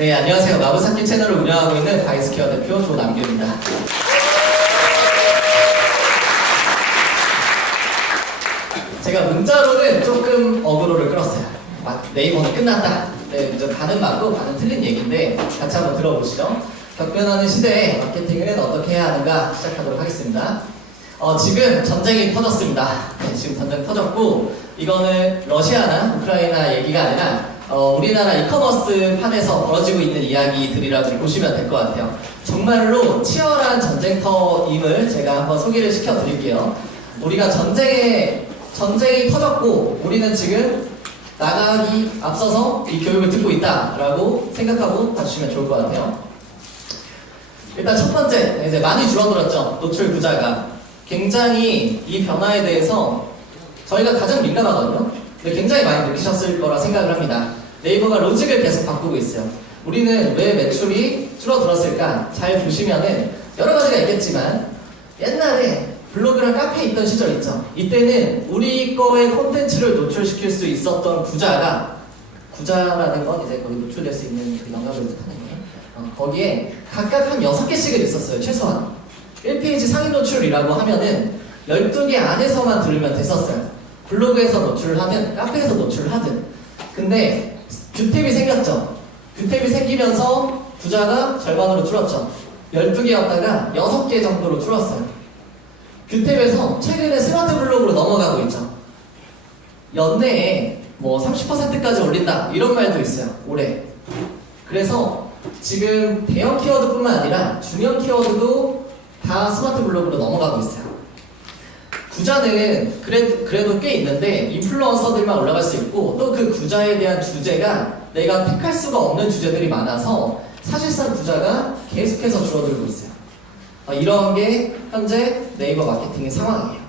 네, 안녕하세요. 마구사키 채널을 운영하고 있는 바이스케어 대표 조남규입니다. 제가 문자로는 조금 어그로를 끌었어요. 네이버는 끝났다. 네, 좀 반은 맞고 반은 틀린 얘기인데 같이 한번 들어보시죠. 격변하는 시대에 마케팅은 어떻게 해야 하는가 시작하도록 하겠습니다. 지금 전쟁이 터졌습니다. 네, 지금 전쟁 터졌고 이거는 러시아나 우크라이나 얘기가 아니라 우리나라 이커머스 판에서 벌어지고 있는 이야기들이라고 보시면 될 것 같아요. 정말로 치열한 전쟁터임을 제가 한번 소개를 시켜드릴게요. 우리가 전쟁이 터졌고 우리는 지금 나가기 앞서서 이 교육을 듣고 있다라고 생각하고 봐주시면 좋을 것 같아요. 일단 첫 번째, 이제 많이 줄어들었죠. 노출 부자가. 굉장히 이 변화에 대해서 저희가 가장 민감하거든요. 근데 굉장히 많이 느끼셨을 거라 생각을 합니다. 네이버가 로직을 계속 바꾸고 있어요. 우리는 왜 매출이 줄어들었을까? 잘 보시면은 여러 가지가 있겠지만 옛날에 블로그랑 카페에 있던 시절 있죠. 이때는 우리 거의 콘텐츠를 노출시킬 수 있었던 구자라는 건 이제 거기 노출될 수 있는 그 영역을 뜻하는 거예요. 거기에 각각 한 6개씩은 있었어요. 최소한 1페이지 상위 노출이라고 하면은 12개 안에서만 들으면 됐었어요. 블로그에서 노출을 하든 카페에서 노출을 하든. 근데 뷰탭이 생겼죠. 뷰탭이 생기면서 부자가 절반으로 줄었죠. 12개였다가 6개 정도로 줄었어요. 뷰탭에서 최근에 스마트 블로그로 넘어가고 있죠. 연내에 뭐 30%까지 올린다 이런 말도 있어요. 올해. 그래서 지금 대형 키워드뿐만 아니라 중형 키워드도 다 스마트 블로그로 넘어가고 있어요. 구자는 그래도 꽤 있는데 인플루언서들만 올라갈 수 있고 또 그 구자에 대한 주제가 내가 택할 수가 없는 주제들이 많아서 사실상 구자가 계속해서 줄어들고 있어요. 이런 게 현재 네이버 마케팅의 상황이에요.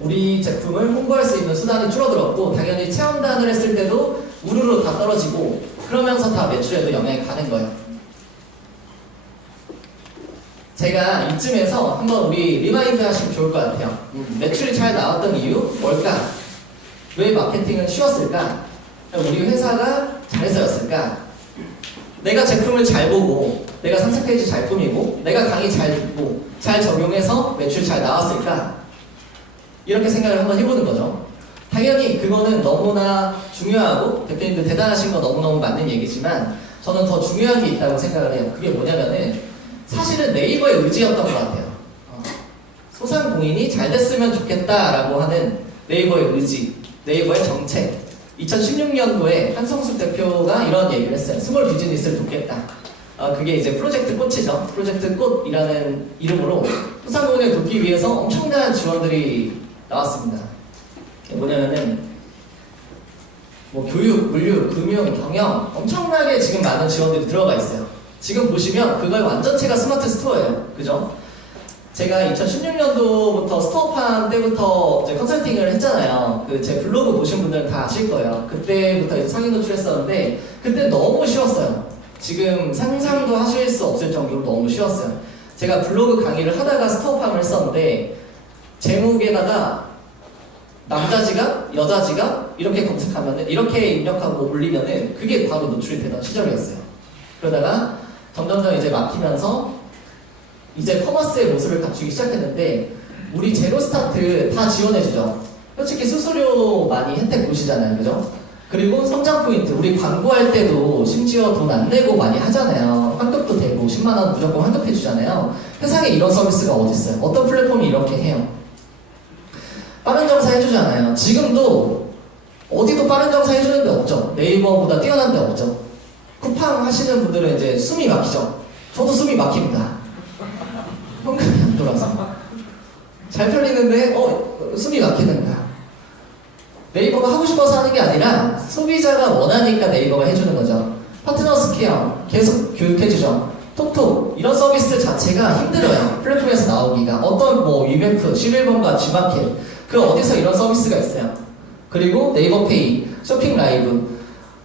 우리 제품을 홍보할 수 있는 수단이 줄어들었고 당연히 체험단을 했을 때도 우르르 다 떨어지고 그러면서 다 매출에도 영향이 가는 거예요. 제가 이쯤에서 한번 우리 리마인드 하시면 좋을 것 같아요. 매출이 잘 나왔던 이유 뭘까? 왜 마케팅은 쉬웠을까? 우리 회사가 잘했어였을까? 내가 제품을 잘 보고 내가 상세 페이지 잘 꾸미고 내가 강의 잘 듣고 잘 적용해서 매출 잘 나왔을까? 이렇게 생각을 한번 해보는 거죠. 당연히 그거는 너무나 중요하고 대표님들 대단하신 거 너무너무 맞는 얘기지만 저는 더 중요한 게 있다고 생각을 해요. 그게 뭐냐면은 사실은 네이버의 의지였던 것 같아요. 소상공인이 잘 됐으면 좋겠다라고 하는 네이버의 의지, 네이버의 정책. 2016년도에 한성숙 대표가 이런 얘기를 했어요. 스몰 비즈니스를 돕겠다. 그게 이제 프로젝트 꽃이죠. 프로젝트 꽃이라는 이름으로 소상공인을 돕기 위해서 엄청난 지원들이 나왔습니다. 뭐냐면은 뭐 교육, 물류, 금융, 경영 엄청나게 지금 많은 지원들이 들어가 있어요. 지금 보시면 그걸 완전체가 스마트 스토어예요. 그죠? 제가 2016년도부터 스토어팜 때부터 이제 컨설팅을 했잖아요. 제 블로그 보신 분들은 다 아실 거예요. 그때부터 이제 상위 노출했었는데 그때 너무 쉬웠어요. 지금 상상도 하실 수 없을 정도로 너무 쉬웠어요. 제가 블로그 강의를 하다가 스토어팜을 했었는데 제목에다가 남자 지갑, 여자 지갑 이렇게 검색하면은 이렇게 입력하고 올리면은 그게 바로 노출이 되던 시절이었어요. 그러다가 점점점 이제 막히면서 이제 커머스의 모습을 갖추기 시작했는데 우리 제로 스타트 다 지원해주죠. 솔직히 수수료 많이 혜택 보시잖아요. 그죠? 그리고 성장 포인트 우리 광고할 때도 심지어 돈 안 내고 많이 하잖아요. 환급도 되고 10만원 무조건 환급해 주잖아요. 세상에 이런 서비스가 어디 있어요? 어떤 플랫폼이 이렇게 해요? 빠른 정사 해주잖아요. 지금도 어디도 빠른 정사 해주는 데 없죠. 네이버보다 뛰어난 데 없죠. 쿠팡 하시는 분들은 이제 숨이 막히죠. 저도 숨이 막힙니다. 현금이 안 돌아서 잘 팔리는데 숨이 막히는 거야. 네이버가 하고 싶어서 하는 게 아니라 소비자가 원하니까 네이버가 해주는 거죠. 파트너스 케어 계속 교육해주죠. 톡톡 이런 서비스 자체가 힘들어요. 플랫폼에서 나오기가. 어떤 뭐 위메프, 11번가, G마켓 그 어디서 이런 서비스가 있어요. 그리고 네이버페이, 쇼핑 라이브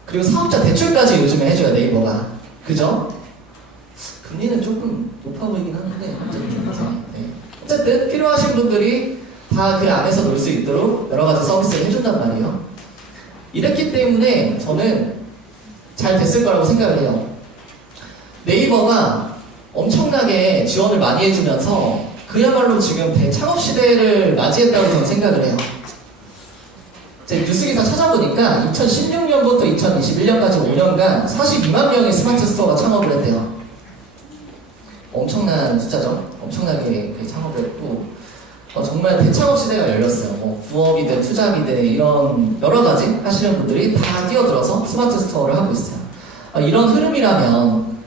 그리고 사업자 대출까지 요즘에 해줘요. 네이버가. 그죠? 금리는 조금 높아 보이긴 하는데 어쨌든 필요하신 분들이 다 그 안에서 놀 수 있도록 여러 가지 서비스를 해준단 말이에요. 이랬기 때문에 저는 잘 됐을 거라고 생각을 해요. 네이버가 엄청나게 지원을 많이 해주면서 그야말로 지금 대창업 시대를 맞이했다고 저는 생각을 해요. 제 뉴스기사 찾아보니까 2016년부터 2021년까지 5년간 42만 명의 스마트 스토어가 창업을 했대요. 엄청난 숫자죠. 엄청나게 창업을 했고 정말 대창업 시대가 열렸어요. 뭐 부업이든 투잡이든 이런 여러 가지 하시는 분들이 다 뛰어들어서 스마트 스토어를 하고 있어요. 이런 흐름이라면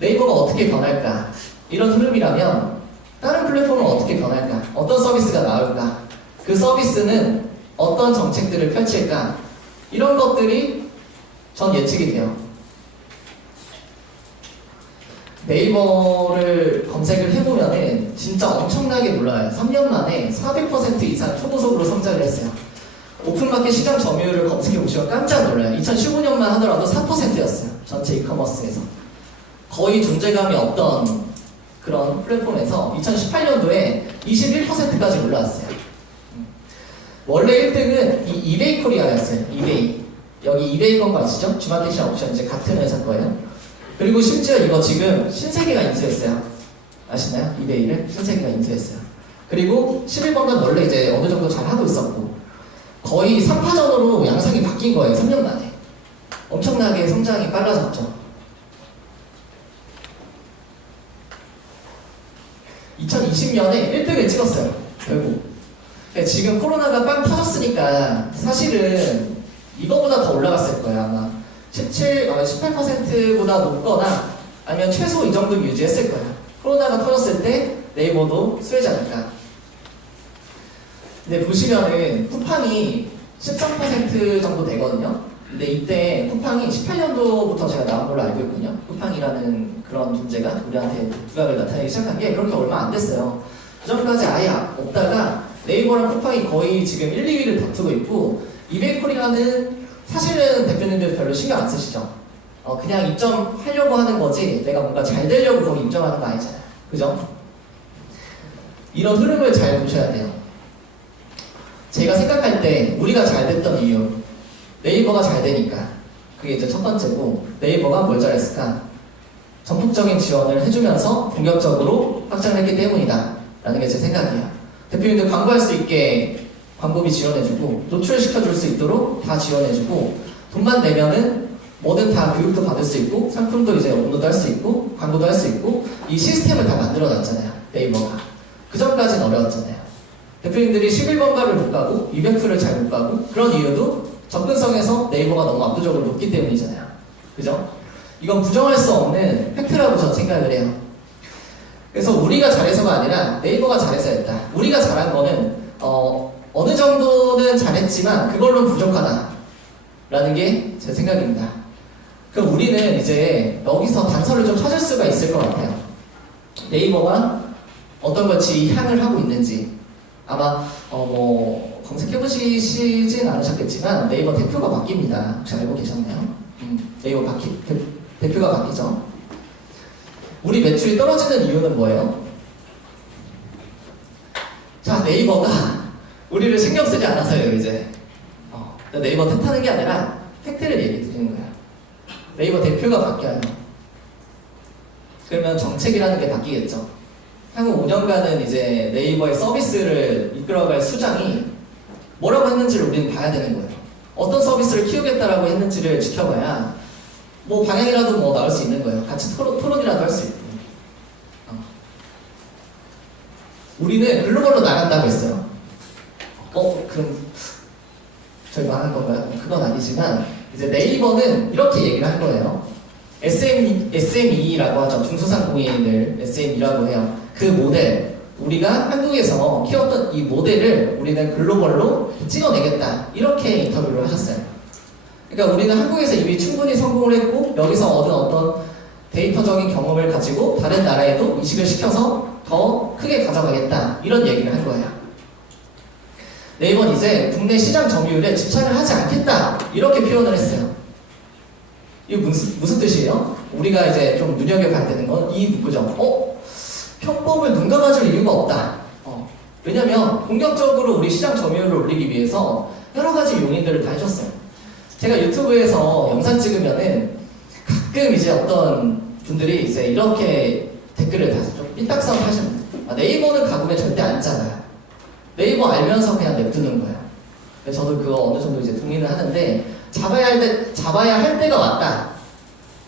네이버가 어떻게 변할까? 이런 흐름이라면 다른 플랫폼은 어떻게 변할까? 어떤 서비스가 나올까? 그 서비스는 어떤 정책들을 펼칠까? 이런 것들이 전 예측이 돼요. 네이버를 검색을 해보면은 진짜 엄청나게 놀라요. 3년 만에 400% 이상 초고속으로 성장을 했어요. 오픈마켓 시장 점유율을 검색해보시면 깜짝 놀라요. 2015년만 하더라도 4%였어요. 전체 이커머스에서. 거의 존재감이 없던 그런 플랫폼에서 2018년도에 21%까지 올라왔어요. 원래 1등은 이 이베이 코리아였어요. 이베이. 여기 이베이 건 거 아시죠? 주마켓이랑 옵션 이제 같은 회사 거예요. 그리고 심지어 이거 지금 신세계가 인수했어요. 아시나요? 이베이를 신세계가 인수했어요. 그리고 11번간 원래 이제 어느 정도 잘 하고 있었고 거의 3파전으로 양상이 바뀐 거예요. 3년 만에. 엄청나게 성장이 빨라졌죠. 2020년에 1등을 찍었어요. 결국. 지금 코로나가 빵 터졌으니까 사실은 이거보다 더 올라갔을 거예요. 아마 18%보다 높거나 아니면 최소 이 정도 유지했을 거예요. 코로나가 터졌을 때 네이버도 수혜자니까. 근데 보시면은 쿠팡이 13% 정도 되거든요. 근데 이때 쿠팡이 18년도부터 제가 나온 걸로 알고 있거든요. 쿠팡이라는 그런 존재가 우리한테 부각을 나타내기 시작한 게 그렇게 얼마 안 됐어요. 그 전까지 아예 없다가 네이버랑 쿠팡이 거의 지금 1, 2위를 다투고 있고 이베이코리아는 사실은 대표님들 별로 신경 안 쓰시죠. 그냥 입점하려고 하는 거지 내가 뭔가 잘 되려고 거기 입점하는 거 아니잖아요. 그죠? 이런 흐름을 잘 보셔야 돼요. 제가 생각할 때 우리가 잘 됐던 이유 네이버가 잘 되니까 그게 이제 첫 번째고 네이버가 뭘 잘했을까? 전폭적인 지원을 해주면서 본격적으로 확장을 했기 때문이다 라는 게 제 생각이에요. 대표님들 광고할 수 있게 광고비 지원해주고 노출시켜줄 수 있도록 다 지원해주고 돈만 내면은 뭐든 다 교육도 받을 수 있고 상품도 이제 업로드 할 수 있고 광고도 할 수 있고 이 시스템을 다 만들어놨잖아요. 네이버가. 그 전까지는 어려웠잖아요. 대표님들이 11번가를 못 가고 200%를 잘 못 가고 그런 이유도 접근성에서 네이버가 너무 압도적으로 높기 때문이잖아요. 그죠? 이건 부정할 수 없는 팩트라고 저는 생각을 해요. 그래서 우리가 잘해서가 아니라 네이버가 잘해서였다. 우리가 잘한 거는 어느 정도는 잘했지만 그걸로 부족하다 라는 게 제 생각입니다. 그럼 우리는 이제 여기서 단서를 좀 찾을 수가 있을 것 같아요. 네이버가 어떤 것이 향을 하고 있는지 아마 뭐 검색해보시진 않으셨겠지만 네이버 대표가 바뀝니다. 혹시 알고 계셨나요? 네이버 대표가 바뀌죠. 우리 매출이 떨어지는 이유는 뭐예요? 자, 네이버가 우리를 신경 쓰지 않아서요, 이제. 네이버 탓하는 게 아니라 팩트를 얘기 드리는 거예요. 네이버 대표가 바뀌어요. 그러면 정책이라는 게 바뀌겠죠. 향후 5년간은 이제 네이버의 서비스를 이끌어갈 수장이 뭐라고 했는지를 우리는 봐야 되는 거예요. 어떤 서비스를 키우겠다라고 했는지를 지켜봐야 뭐 방향이라도 뭐 나올 수 있는 거예요. 같이 토론이라도 할 수 있고. 우리는 글로벌로 나간다고 했어요. 그럼 저희 말한 건가요? 그건 아니지만 이제 네이버는 이렇게 얘기를 한 거예요. SME라고 하죠. 중소상공인을 SME라고 해요. 그 모델, 우리가 한국에서 키웠던 이 모델을 우리는 글로벌로 찍어내겠다. 이렇게 인터뷰를 하셨어요. 그러니까 우리는 한국에서 이미 충분히 성공을 했고 여기서 얻은 어떤 데이터적인 경험을 가지고 다른 나라에도 이식을 시켜서 더 크게 가져가겠다. 이런 얘기를 한 거예요. 네이버는 이제 국내 시장 점유율에 집착을 하지 않겠다. 이렇게 표현을 했어요. 이게 무슨 뜻이에요? 우리가 이제 좀 눈여겨봐야 되는 건 이 문구죠. 편법을 눈 감아줄 이유가 없다. 왜냐면 공격적으로 우리 시장 점유율을 올리기 위해서 여러 가지 용인들을 다 해줬어요. 제가 유튜브에서 영상 찍으면은 가끔 이제 어떤 분들이 이제 이렇게 댓글을 다시 좀 삐딱선 하시는 분들. 네이버는 가구면 절대 안 짜요. 네이버 알면서 그냥 냅두는 거예요. 그래서 저도 그거 어느 정도 이제 동의를 하는데 잡아야 할 때가 왔다.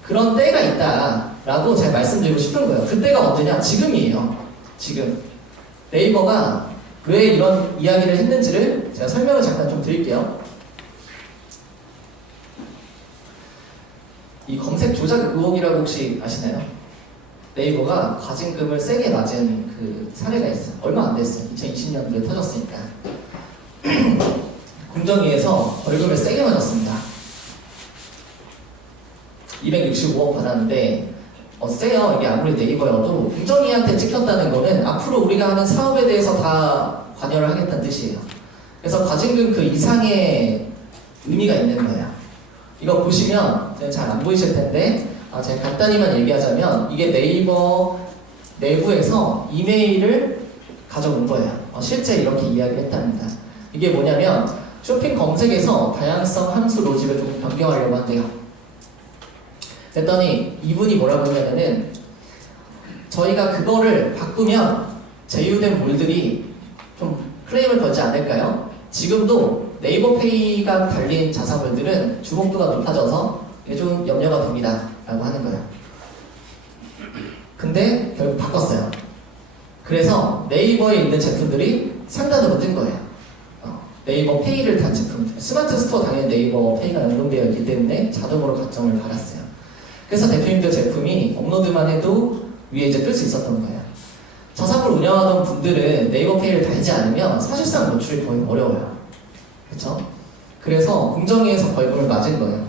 그런 때가 있다라고 제가 말씀드리고 싶은 거예요. 그때가 언제냐? 지금이에요. 지금. 네이버가 왜 이런 이야기를 했는지를 제가 설명을 잠깐 좀 드릴게요. 이 검색 조작 의혹이라고 혹시 아시나요? 네이버가 과징금을 세게 맞은 그 사례가 있어요. 얼마 안 됐어요. 2020년도에 터졌으니까. 공정위에서 벌금을 세게 맞았습니다. 265억 받았는데 세요. 이게 아무리 네이버여도 공정위한테 찍혔다는 거는 앞으로 우리가 하는 사업에 대해서 다 관여를 하겠다는 뜻이에요. 그래서 과징금 그 이상의 의미가 있는 거예요. 이거 보시면 잘 안 보이실 텐데 제가 간단히만 얘기하자면 이게 네이버 내부에서 이메일을 가져온 거예요. 실제 이렇게 이야기를 했답니다. 이게 뭐냐면 쇼핑 검색에서 다양성 함수 로직을 조금 변경하려고 한대요. 그랬더니 이분이 뭐라고 했냐면은 저희가 그거를 바꾸면 제휴된 몰들이 좀 클레임을 걸지 않을까요? 지금도 네이버페이가 달린 자사몰들은 주목도가 높아져서 좀 염려가 됩니다 라고 하는 거예요. 근데 결국 바꿨어요. 그래서 네이버에 있는 제품들이 상단으로 뜬 거예요. 네이버 페이를 단 제품, 스마트 스토어 당연히 네이버 페이가 연동되어 있기 때문에 자동으로 가점을 받았어요. 그래서 대표님들 제품이 업로드만 해도 위에 이제 뜰 수 있었던 거예요. 저사몰 운영하던 분들은 네이버 페이를 달지 않으면 사실상 노출이 거의 어려워요. 그렇죠? 그래서 공정위에서 벌금을 맞은 거예요.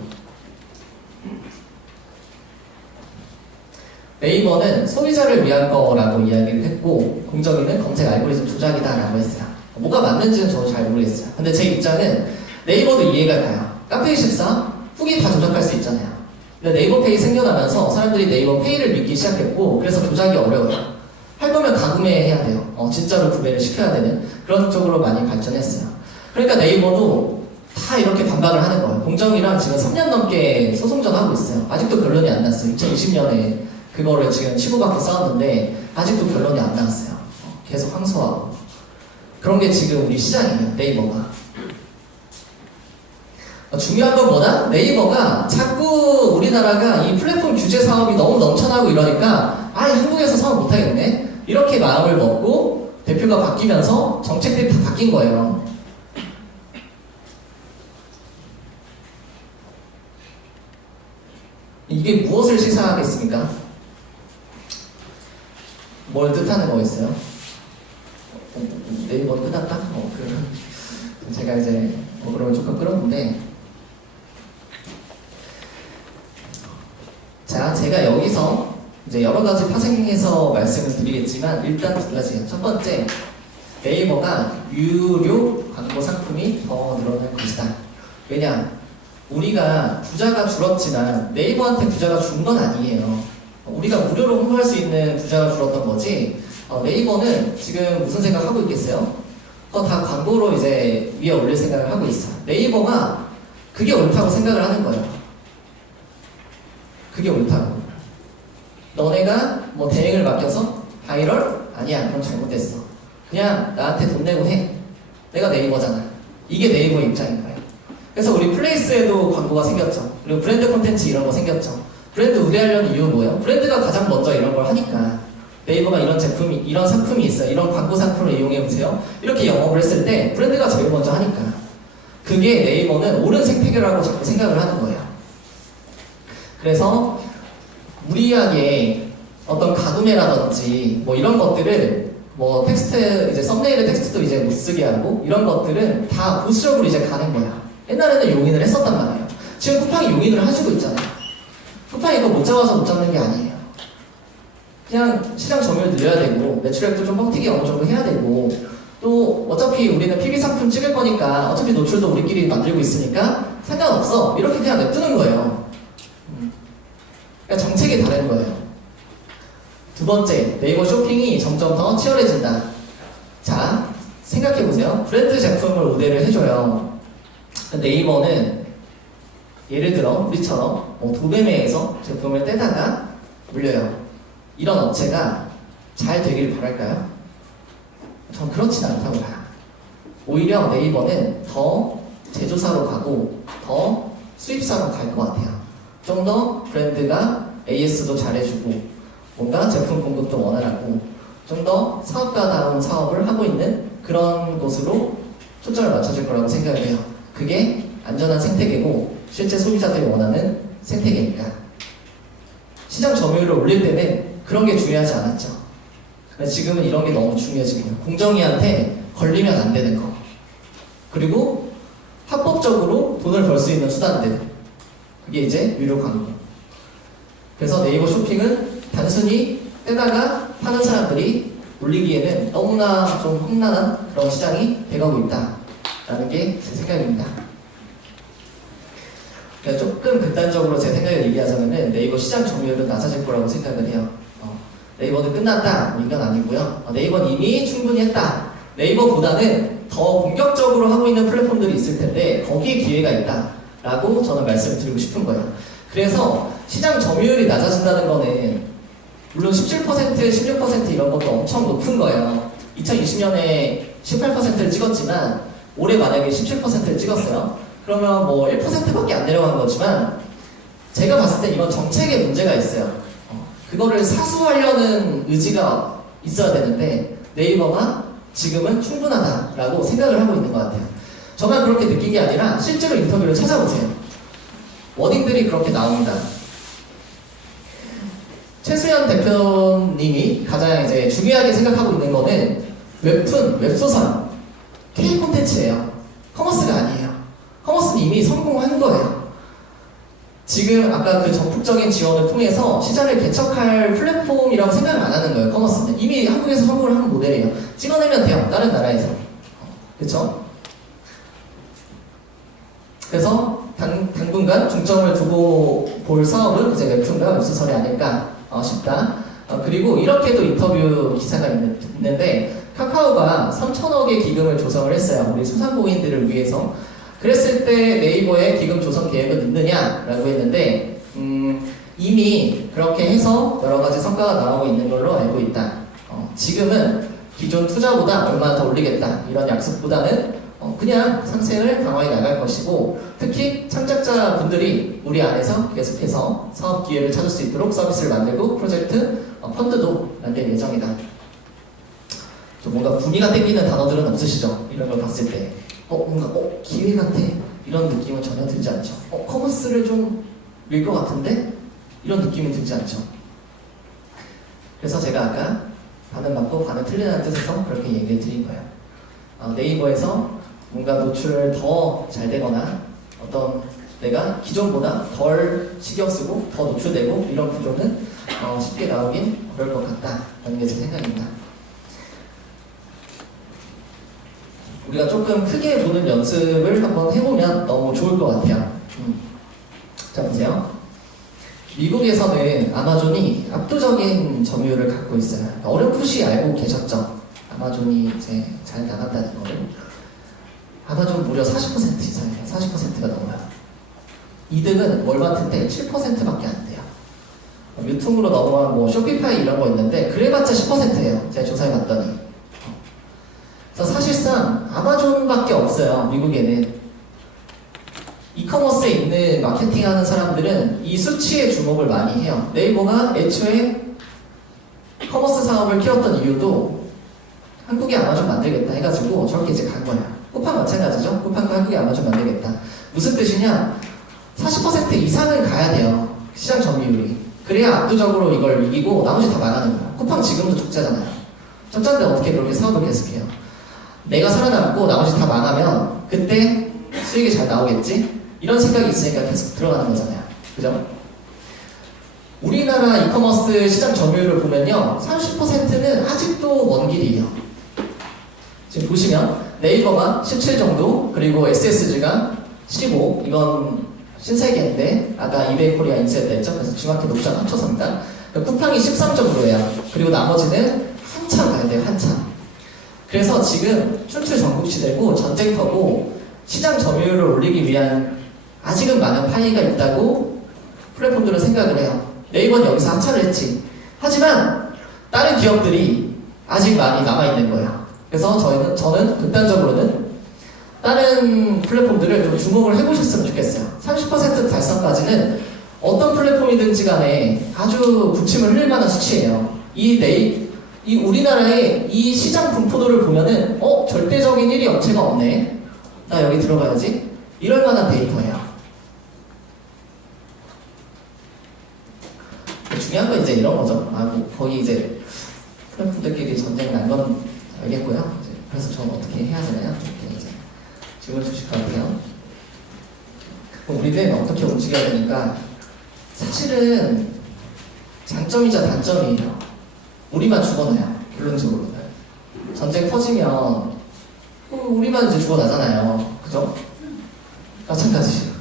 네이버는 소비자를 위한 거라고 이야기를 했고 공정위는 검색 알고리즘 조작이다라고 했어요. 뭐가 맞는지는 저도 잘 모르겠어요. 근데 제 입장은 네이버도 이해가 가요. 카페24 후기 다 조작할 수 있잖아요. 근데 네이버 페이 생겨나면서 사람들이 네이버 페이를 믿기 시작했고 그래서 조작이 어려워요. 할 거면 가구매해야 돼요. 진짜로 구매를 시켜야 되는 그런 쪽으로 많이 발전했어요. 그러니까 네이버도 다 이렇게 반박을 하는 거예요. 공정위랑 지금 3년 넘게 소송전 하고 있어요. 아직도 결론이 안 났어요. 2020년에 그거를 지금 치고받고 싸웠는데 아직도 결론이 안 나왔어요. 계속 항소하고. 그런 게 지금 우리 시장이에요. 네이버가. 중요한 건 뭐다? 네이버가 자꾸 우리나라가 이 플랫폼 규제 사업이 너무 넘쳐나고 이러니까 한국에서 사업 못하겠네? 이렇게 마음을 먹고 대표가 바뀌면서 정책들이 다 바뀐 거예요. 이게 무엇을 시사하겠습니까? 뭘 뜻하는 거겠어요? 네이버 끝났다? 제가 이제 그러면 조금 끌었는데 자, 제가 여기서 이제 여러 가지 파생해서 말씀을 드리겠지만 일단 두 가지예요. 첫 번째, 네이버가 유료 광고 상품이 더 늘어날 것이다. 왜냐? 우리가 부자가 줄었지만 네이버한테 부자가 준 건 아니에요. 우리가 무료로 홍보할 수 있는 부자가 줄었던 거지. 네이버는 지금 무슨 생각하고 있겠어요? 다 광고로 이제 위에 올릴 생각을 하고 있어요. 네이버가 그게 옳다고 생각을 하는 거예요. 그게 옳다고. 너네가 뭐 대행을 맡겨서 바이럴? 아니야, 그럼 잘못됐어. 그냥 나한테 돈 내고 해. 내가 네이버잖아. 이게 네이버의 입장인 거예요. 그래서 우리 플레이스에도 광고가 생겼죠. 그리고 브랜드 콘텐츠 이런 거 생겼죠. 브랜드 우대하려는 이유는 뭐예요? 브랜드가 가장 먼저 이런 걸 하니까. 네이버가 이런 제품이, 이런 상품이 있어요. 이런 광고 상품을 이용해보세요. 이렇게 영업을 했을 때 브랜드가 제일 먼저 하니까. 그게 네이버는 옳은 생태계라고 자꾸 생각을 하는 거예요. 그래서 무리하게 어떤 가구매라든지 뭐 이런 것들을 뭐 텍스트, 이제 썸네일의 텍스트도 이제 못 쓰게 하고 이런 것들은 다 보수적으로 이제 가는 거야. 옛날에는 용인을 했었단 말이에요. 지금 쿠팡이 용인을 해주고 있잖아요. 쿠팡이 이거 못 잡아서 못 잡는 게 아니에요. 그냥 시장 점유율 늘려야 되고 매출액도 좀 뻥튀기 어느 정도 해야 되고 또 어차피 우리는 PB 상품 찍을 거니까 어차피 노출도 우리끼리 만들고 있으니까 상관없어. 이렇게 그냥 냅두는 거예요. 그러니까 정책이 다른 거예요. 두 번째, 네이버 쇼핑이 점점 더 치열해진다. 자, 생각해보세요. 브랜드 제품을 우대를 해줘요. 네이버는 예를 들어 우리처럼 도매매에서 제품을 떼다가 물려요. 이런 업체가 잘 되길 바랄까요? 전 그렇진 않다고 봐요. 오히려 네이버는 더 제조사로 가고 더 수입사로 갈 것 같아요. 좀 더 브랜드가 AS도 잘해주고 뭔가 제품 공급도 원활하고 좀 더 사업가다운 사업을 하고 있는 그런 곳으로 초점을 맞춰줄 거라고 생각을 해요. 그게 안전한 생태계고 실제 소비자들이 원하는 생태계니까. 시장 점유율을 올릴 때는 그런 게 중요하지 않았죠. 지금은 이런 게 너무 중요해지고 공정위한테 걸리면 안 되는 거, 그리고 합법적으로 돈을 벌 수 있는 수단들, 그게 이제 유료 광고. 그래서 네이버 쇼핑은 단순히 떼다가 파는 사람들이 올리기에는 너무나 좀 험난한 그런 시장이 돼가고 있다라는 게 제 생각입니다. 조금 극단적으로 제 생각을 얘기하자면은 네이버 시장 점유율은 낮아질 거라고 생각을 해요. 네이버는 끝났다, 이건 아니고요. 네이버는 이미 충분히 했다. 네이버보다는 더 공격적으로 하고 있는 플랫폼들이 있을 텐데 거기에 기회가 있다라고 저는 말씀을 드리고 싶은 거예요. 그래서 시장 점유율이 낮아진다는 거는 물론 17%, 16% 이런 것도 엄청 높은 거예요. 2020년에 18%를 찍었지만 올해 만약에 17%를 찍었어요. 그러면 뭐 1%밖에 안 내려간 거지만 제가 봤을 때 이건 정책에 문제가 있어요. 그거를 사수하려는 의지가 있어야 되는데 네이버가 지금은 충분하다라고 생각을 하고 있는 것 같아요. 저만 그렇게 느낀 게 아니라 실제로 인터뷰를 찾아보세요. 워딩들이 그렇게 나옵니다. 최수연 대표님이 가장 이제 중요하게 생각하고 있는 거는 웹툰, 웹소설, K 콘텐츠예요. 커머스가 아니에요. 커머스는 이미 성공한 거예요. 지금 아까 그 전폭적인 지원을 통해서 시장을 개척할 플랫폼이라고 생각을 안 하는 거예요. 커머스는 이미 한국에서 성공을 하는 모델이에요. 찍어내면 돼요. 다른 나라에서. 그렇죠? 그래서 당분간 중점을 두고 볼 사업은 이제 웹툰과 웹소설이 아닐까 싶다. 그리고 이렇게도 인터뷰 기사가 있는데 카카오가 3천억의 기금을 조성을 했어요. 우리 소상공인들을 위해서. 그랬을 때 네이버의 기금 조성 계획은 있느냐라고 했는데 이미 그렇게 해서 여러 가지 성과가 나오고 있는 걸로 알고 있다. 지금은 기존 투자보다 얼마나 더 올리겠다 이런 약속보다는 그냥 상생을 강화해 나갈 것이고 특히 창작자분들이 우리 안에서 계속해서 사업 기회를 찾을 수 있도록 서비스를 만들고 프로젝트 펀드도 만들 예정이다. 좀 뭔가 분위기가 땡기는 단어들은 없으시죠? 이런 걸 봤을 때 뭔가 기회 같아 이런 느낌은 전혀 들지 않죠. 커머스를 좀 밀 것 같은데 이런 느낌이 들지 않죠. 그래서 제가 아까 반은 맞고 반은 틀리다는 뜻에서 그렇게 얘기를 드린 거예요. 네이버에서 뭔가 노출을 더 잘 되거나 어떤 내가 기존보다 덜 신경 쓰고 더 노출되고 이런 구조는 쉽게 나오긴 어려울 것 같다라는 게 제 생각입니다. 우리가 조금 크게 보는 연습을 한번 해보면 너무 좋을 것 같아요. 자, 보세요. 미국에서는 아마존이 압도적인 점유율을 갖고 있어요. 어렴풋이 알고 계셨죠? 아마존이 이제 잘 나간다는 거를. 아마존 무려 40% 이상이에요. 40%가 넘어요. 이득은 월마트인데 7%밖에 안 돼요. 유통으로 넘어간 뭐 쇼피파이 이런 거 있는데 그래봤자 10%예요. 제가 조사해봤더니. 그래서 사실상 아마존밖에 없어요. 미국에는. 이커머스에 있는 마케팅하는 사람들은 이 수치에 주목을 많이 해요. 네이버가 애초에 커머스 사업을 키웠던 이유도 한국에 아마존 만들겠다 해가지고 저렇게 이제 간 거야. 쿠팡 마찬가지죠. 쿠팡도 한국에 아마존 만들겠다. 무슨 뜻이냐? 40% 이상을 가야 돼요. 시장 점유율이. 그래야 압도적으로 이걸 이기고 나머지 다 망하는 거야. 쿠팡 지금도 적자잖아요. 적자인데 어떻게 그렇게 사업을 계속해요? 내가 살아남고 나머지 다 망하면 그때 수익이 잘 나오겠지? 이런 생각이 있으니까 계속 들어가는 거잖아요. 그죠? 우리나라 이커머스 시장 점유율을 보면요. 30%는 아직도 먼 길이에요. 지금 보시면 네이버가 17 정도, 그리고 SSG가 15, 이건 신세계인데 아까 이베이 코리아 인수했다 했죠? 그래서 중학교 녹장 합쳐서입니다. 쿠팡이 13 정도예요. 그리고 나머지는 한참 가야 돼요. 한참. 그래서 지금 춘추 전국시대고 전쟁터고 시장 점유율을 올리기 위한 아직은 많은 파이가 있다고 플랫폼들은 생각을 해요. 네이버는 여기서 하차를 했지. 하지만 다른 기업들이 아직 많이 남아있는 거예요. 그래서 저는 극단적으로는 다른 플랫폼들을 좀 주목을 해보셨으면 좋겠어요. 30% 달성까지는 어떤 플랫폼이든지 간에 아주 부침을 흘릴 만한 수치예요. 이 우리나라의 이 시장 분포도를 보면은 절대적인 1위 업체가 없네. 나 여기 들어가야지. 이럴 만한 데이터예요. 중요한 건 이제 이런 거죠. 거의 이제 플랫폼들끼리 전쟁 난 건 알겠고요. 그래서 저는 어떻게 해야 되나요? 이렇게 이제 질문 주실 것 같아요. 그럼 우리는 어떻게 움직여야 되니까 사실은 장점이자 단점이에요. 우리만 죽어나요. 결론적으로는 전쟁 터지면 우리만 이제 죽어나잖아요. 그죠? 마찬가지.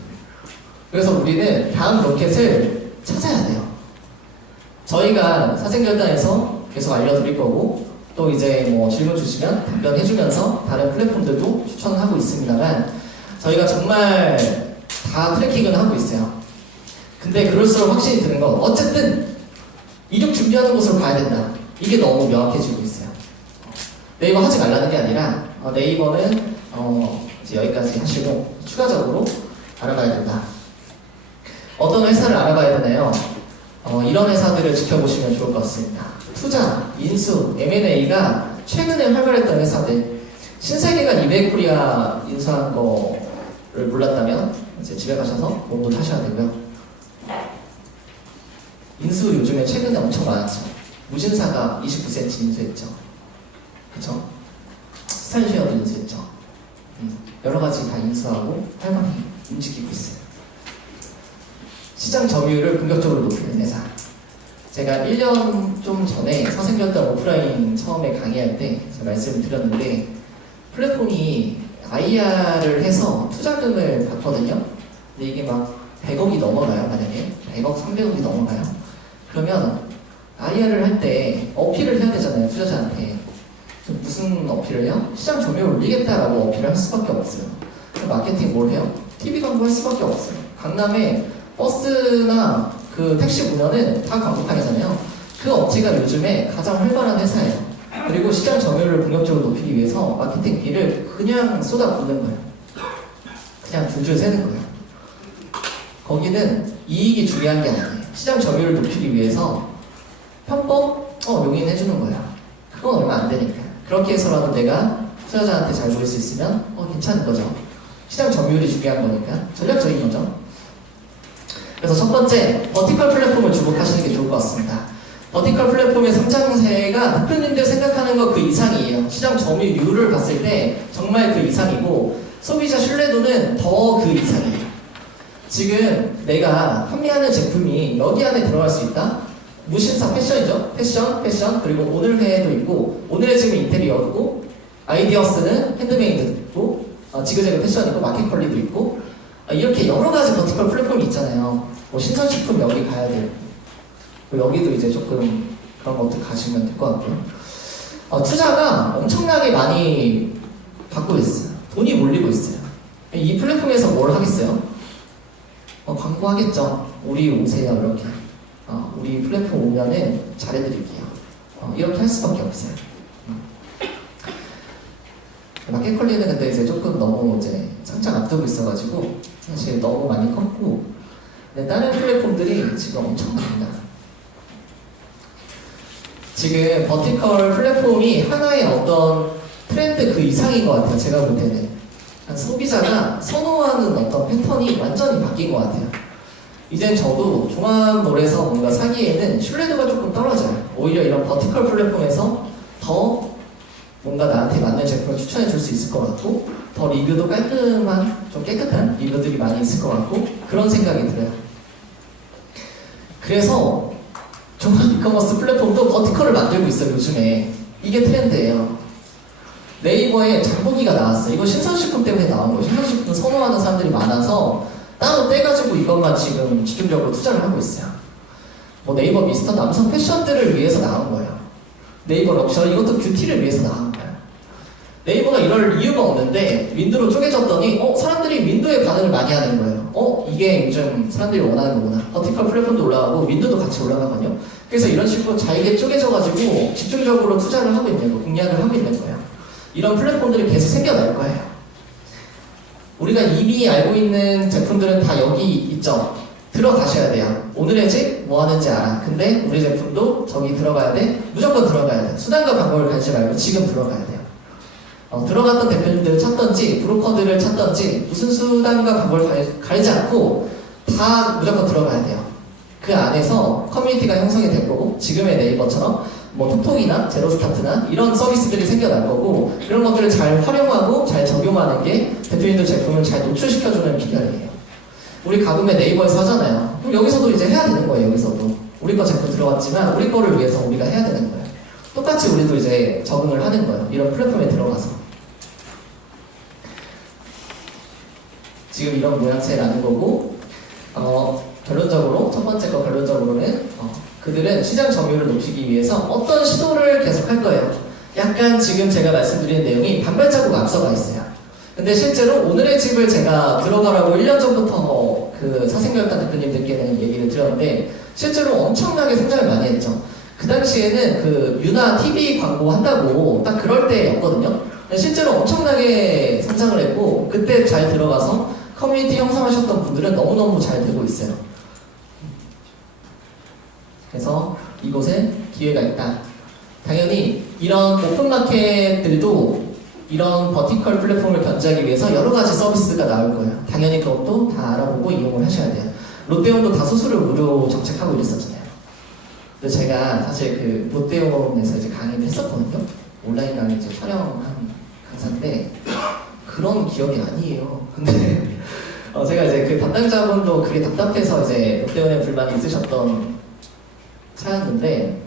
그래서 우리는 다음 로켓을 찾아야 돼요. 저희가 사생결단에서 계속 알려드릴 거고 또 이제 뭐 질문 주시면 답변해주면서 다른 플랫폼들도 추천하고 있습니다만 저희가 정말 다 트래킹은 하고 있어요. 근데 그럴수록 확신이 드는 건 어쨌든 이륙 준비하는 곳으로 가야 된다. 이게 너무 명확해지고 있어요. 네이버 하지 말라는 게 아니라 네이버는 이제 여기까지 하시고 추가적으로 알아봐야 된다. 어떤 회사를 알아봐야 되나요? 이런 회사들을 지켜보시면 좋을 것 같습니다. 투자, 인수, M&A가 최근에 활발했던 회사들. 신세계가 이베코리아 인수한 거를 몰랐다면 이제 집에 가셔서 공부를 하셔야 되고요. 인수 요즘에 최근에 엄청 많았죠. 무신사가 29cm 인수했죠. 그쵸? 스타일쉐어도 인수했죠. 여러 가지 다 인수하고 활발히 움직이고 있어요. 시장 점유율을 본격적으로 높이는 회사. 제가 1년 좀 전에 사생결단 오프라인 처음에 강의할 때 제가 말씀을 드렸는데 플랫폼이 IR을 해서 투자금을 받거든요. 근데 이게 막 100억이 넘어가요. 만약에 100억, 300억이 넘어가요. 그러면 IR을 할 때 어필을 해야 되잖아요. 투자자한테. 무슨 어필을 해요? 시장 점유율을 올리겠다라고 어필을 할 수밖에 없어요. 마케팅 뭘 해요? TV 광고 할 수밖에 없어요. 강남에 버스나 그 택시 보면은 다 광고판이잖아요. 그 업체가 요즘에 가장 활발한 회사예요. 그리고 시장 점유율을 본격적으로 높이기 위해서 마케팅비를 그냥 쏟아붓는 거예요. 그냥 줄줄 새는 거예요. 거기는 이익이 중요한 게 아니에요. 시장 점유율을 높이기 위해서 편법 용인해주는 거예요. 그건 얼마 안 되니까. 그렇게 해서라도 내가 투자자한테 잘 보일 수 있으면 괜찮은 거죠. 시장 점유율이 중요한 거니까 전략적인 거죠. 그래서 첫 번째, 버티컬 플랫폼을 주목하시는 게 좋을 것 같습니다. 버티컬 플랫폼의 성장세가 대표님들 생각하는 것 그 이상이에요. 시장 점유율을 봤을 때 정말 그 이상이고 소비자 신뢰도는 더 그 이상이에요. 지금 내가 판매하는 제품이 여기 안에 들어갈 수 있다? 무신사 패션이죠. 패션 그리고 오늘회도 있고 오늘의 지금 인테리어고 아이디어스는 핸드메이드도 있고 지그재그 패션이고 마켓컬리도 있고 이렇게 여러 가지 버티컬 플랫폼이 있잖아요. 뭐 신선식품 여기 가야 돼요. 여기도 이제 조금 그런 것들 가시면 될 것 같고요. 투자가 엄청나게 많이 받고 있어요. 돈이 몰리고 있어요. 이 플랫폼에서 뭘 하겠어요? 광고하겠죠. 우리 오세요 이렇게. 우리 플랫폼 오면은 잘해드릴게요. 이렇게 할 수밖에 없어요. 마켓컬리는 근데 이제 조금 너무 이제 상장 앞두고 있어가지고 사실 너무 많이 컸고, 근데 다른 플랫폼들이 지금 엄청납니다. 지금 버티컬 플랫폼이 하나의 어떤 트렌드 그 이상인 것 같아요. 제가 볼 때는 소비자가 선호하는 어떤 패턴이 완전히 바뀐 것 같아요. 이젠 저도 종합몰에서 뭔가 사기에는 신뢰도가 조금 떨어져요. 오히려 이런 버티컬 플랫폼에서 더 뭔가 나한테 맞는 제품을 추천해 줄 수 있을 것 같고, 더 리뷰도 깔끔한, 좀 깨끗한 리뷰들이 많이 있을 것 같고, 그런 생각이 들어요. 그래서 종합 이커머스 플랫폼도 버티컬을 만들고 있어요. 요즘에 이게 트렌드예요. 네이버에 장보기가 나왔어요. 이거 신선식품 때문에 나온 거예요. 신선식품 선호하는 사람들이 많아서 따로 떼가지고 이것만 지금 집중적으로 투자를 하고 있어요. 뭐 네이버 미스터 남성 패션들을 위해서 나온 거예요. 네이버 럭셔리 이것도 뷰티를 위해서 나온 거예요. 네이버가 이럴 이유가 없는데 윈도우로 쪼개졌더니 사람들이 윈도우에 반응을 많이 하는 거예요. 이게 요즘 사람들이 원하는 거구나. 버티컬 플랫폼도 올라가고 윈도도 같이 올라가거든요. 그래서 이런 식으로 잘게 쪼개져가지고 집중적으로 투자를 하고 있는 거, 공략을 하고 있는 거예요. 이런 플랫폼들이 계속 생겨날 거예요. 우리가 이미 알고 있는 제품들은 다 여기 있죠. 들어가셔야 돼요. 오늘의 집 뭐 하는지 알아. 근데 우리 제품도 저기 들어가야 돼. 무조건 들어가야 돼. 수단과 방법을 가리지 말고 지금 들어가야 돼요. 들어갔던 대표님들을 찾던지 브로커들을 찾던지 무슨 수단과 방법을 가리지 않고 다 무조건 들어가야 돼요. 그 안에서 커뮤니티가 형성이 될 거고 지금의 네이버처럼 뭐 톡톡이나 제로스타트나 이런 서비스들이 생겨날 거고 그런 것들을 잘 활용하고 잘 적용하는 게 대표님들 제품을 잘 노출시켜주는 비결이에요. 우리 가금에 네이버에서 하잖아요. 그럼 여기서도 이제 해야 되는 거예요. 여기서도 우리 거 제품 들어갔지만 우리 거를 위해서 우리가 해야 되는 거예요. 똑같이 우리도 이제 적응을 하는 거예요. 이런 플랫폼에 들어가서 지금 이런 모양새 나는 거고 결론적으로 첫 번째 거 결론적으로는 그들은 시장 점유율을 높이기 위해서 어떤 시도를 계속 할 거예요. 약간 지금 제가 말씀드리는 내용이 반발자국 앞서가 있어요. 근데 실제로 오늘의 집을 제가 들어가라고 1년 전부터 그 사생교육단 대표님들께는 얘기를 드렸는데 실제로 엄청나게 생각을 많이 했죠. 그 당시에는 그 유나 TV 광고 한다고 딱 그럴 때였거든요. 실제로 엄청나게 성장을 했고 그때 잘 들어가서 커뮤니티 형성하셨던 분들은 너무너무 잘 되고 있어요. 그래서 이곳에 기회가 있다. 당연히 이런 오픈마켓들도 이런 버티컬 플랫폼을 견제하기 위해서 여러 가지 서비스가 나올 거예요. 당연히 그것도 다 알아보고 이용을 하셔야 돼요. 롯데온도 다 수수료 무료 정책하고 이랬었잖아요. 근데 제가 사실 그 롯데온에서 이제 강의를 했었거든요. 온라인 강의 이제 촬영한 강사인데 그런 기억이 아니에요. 근데 제가 이제 그 담당자분도 그게 답답해서 이제 롯데온에 불만이 있으셨던 차였는데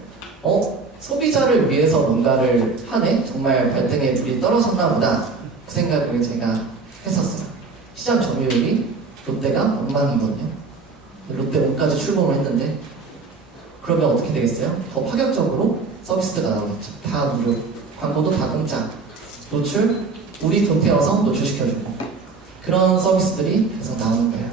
소비자를 위해서 뭔가를 하네? 정말 발등에 불이 떨어졌나 보다 그 생각을 제가 했었어요. 시장 점유율이 롯데가 엉망이거든요. 롯데온까지 출범을 했는데 그러면 어떻게 되겠어요? 더 파격적으로 서비스가 나오겠죠. 다 무료, 광고도 다 공짜, 노출 우리 돈 태워서 노출시켜주고 그런 서비스들이 계속 나오는 거예요.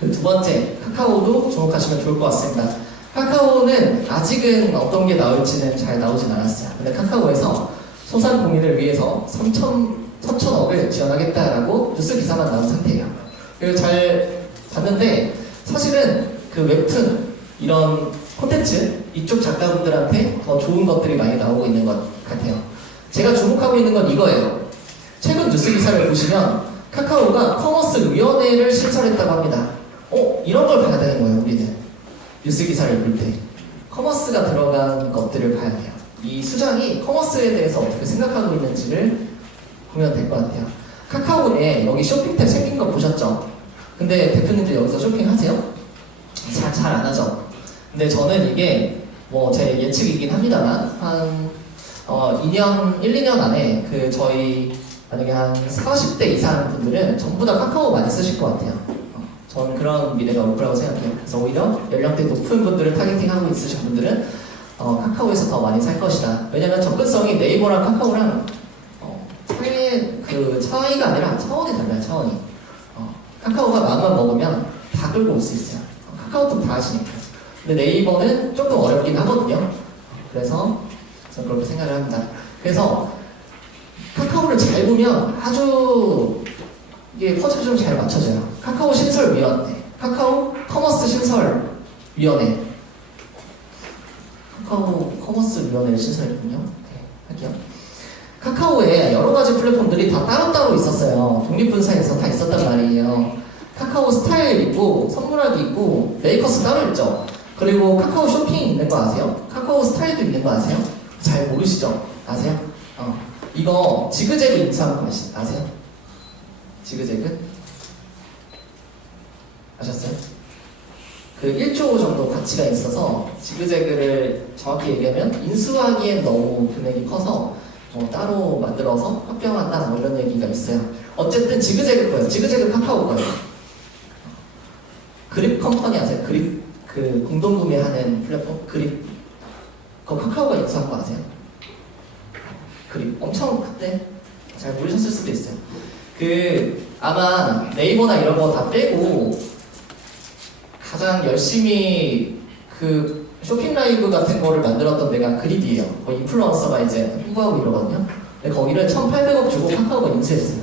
그 두 번째, 카카오도 주목하시면 좋을 것 같습니다. 카카오는 아직은 어떤 게 나올지는 잘 나오진 않았어요. 근데 카카오에서 소상공인을 위해서 3천억을 지원하겠다라고 뉴스 기사만 나온 상태예요. 그리고 잘 봤는데 사실은 그 웹툰 이런 콘텐츠 이쪽 작가분들한테 더 좋은 것들이 많이 나오고 있는 것 같아요. 제가 주목하고 있는 건 이거예요. 최근 뉴스 기사를 보시면 카카오가 커머스 위원회를 신설했다고 합니다. 이런 걸 봐야 되는 거예요, 우리는. 뉴스 기사를 볼 때. 커머스가 들어간 것들을 봐야 돼요. 이 수장이 커머스에 대해서 어떻게 생각하고 있는지를 보면 될 것 같아요. 카카오에 여기 쇼핑 탭 생긴 거 보셨죠? 근데 대표님들 여기서 쇼핑하세요? 잘 안 하죠? 근데 저는 이게 뭐 제 예측이긴 합니다만 한 2년, 1, 2년 안에 그 저희 만약에 한 40대 이상 분들은 전부 다 카카오 많이 쓰실 것 같아요. 저는 그런 미래가 올 거라고 생각해요. 그래서 오히려 연령대 높은 분들을 타겟팅하고 있으신 분들은 카카오에서 더 많이 살 것이다. 왜냐면 접근성이 네이버랑 카카오랑 그 차이가 아니라 차원이 달라요. 차원이. 카카오가 마음만 먹으면 다 끌고 올 수 있어요. 카카오톡 다 하시니까. 근데 네이버는 조금 어렵긴 하거든요. 그래서 저는 그렇게 생각을 합니다. 그래서 카카오를 잘 보면 아주 이게 퍼즐이 좀 잘 맞춰져요. 카카오 신설위원회, 카카오 커머스 신설위원회, 카카오 커머스위원회를 신설했군요. 네, 할게요. 카카오에 여러 가지 플랫폼들이 다 따로따로 있었어요. 독립분사해서 다 있었단 말이에요. 카카오 스타일 있고, 선물하기 있고, 메이커스 따로 있죠. 그리고 카카오 쇼핑 있는 거 아세요? 카카오 스타일도 있는 거 아세요? 잘 모르시죠? 아세요? 이거 지그재그 인수한 거 아세요? 지그재그? 아셨어요? 그 1조 정도 가치가 있어서 지그재그를 정확히 얘기하면 인수하기엔 너무 금액이 커서 따로 만들어서 합병한다 뭐 이런 얘기가 있어요. 어쨌든 지그재그 거예요. 지그재그 카카오 거예요. 그립 컴퍼니 아세요? 그립 그 공동구매하는 플랫폼 그립 그거 카카오가 인수한 거 아세요? 그립 엄청 그때 잘 모르셨을 수도 있어요. 아마 네이버나 이런 거 다 빼고 가장 열심히 쇼핑 라이브 같은 거를 만들었던 데가 그리디예요. 인플루언서가 이제 홍보하고 이러거든요. 근데 거기를 1,800억 주고 카카오가 인수했어요.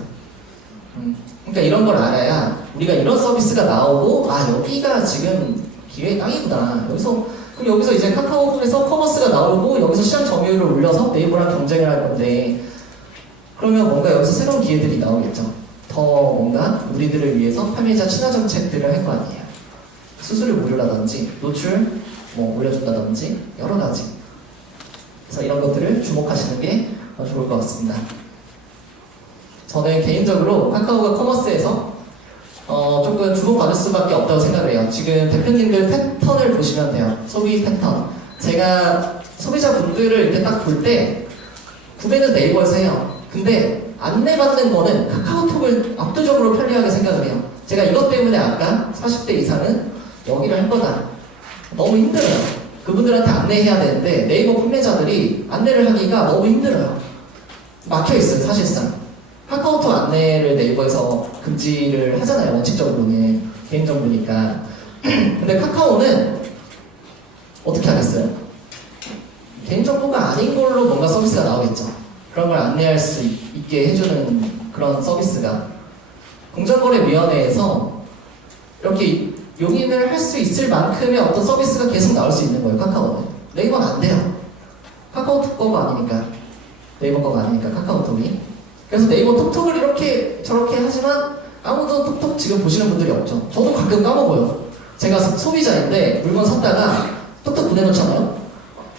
그러니까 이런 걸 알아야 우리가 이런 서비스가 나오고 여기가 지금 기회의 땅이구나. 그럼 여기서 이제 카카오에서 커머스가 나오고 여기서 시장 점유율을 올려서 네이버랑 경쟁을 할 건데 그러면 뭔가 여기서 새로운 기회들이 나오겠죠. 더 뭔가 우리들을 위해서 판매자 친화 정책들을 할 거 아니에요. 수수료 무료라든지 노출 올려준다든지 여러 가지. 그래서 이런 것들을 주목하시는 게 좋을 것 같습니다. 저는 개인적으로 카카오가 커머스에서 조금 주목받을 수밖에 없다고 생각을 해요. 지금 대표님들 패턴을 보시면 돼요. 소비 패턴. 제가 소비자분들을 이렇게 딱 볼 때 구매는 네이버에서 해요. 근데 안내받는 거는 카카오톡을 압도적으로 편리하게 생각을 해요. 제가 이것 때문에 아까 40대 이상은 여기를 할 거다. 너무 힘들어요. 그분들한테 안내해야 되는데 네이버 판매자들이 안내를 하기가 너무 힘들어요. 막혀있어요, 사실상. 카카오톡 안내를 네이버에서 금지를 하잖아요, 원칙적으로는. 개인정보니까. 근데 카카오는 어떻게 하겠어요? 개인정보가 아닌 걸로 뭔가 서비스가 나오겠죠. 그런 걸 안내할 수 있게 해주는 그런 서비스가. 공정거래위원회에서 이렇게 용인을 할 수 있을 만큼의 어떤 서비스가 계속 나올 수 있는 거예요, 카카오는. 네이버는 안 돼요. 카카오톡 거가 아니니까. 네이버 거가 아니니까, 카카오톡이. 그래서 네이버 톡톡을 이렇게 저렇게 하지만 아무도 톡톡 지금 보시는 분들이 없죠. 저도 가끔 까먹어요. 제가 소비자인데 물건 샀다가 톡톡 보내놓잖아요.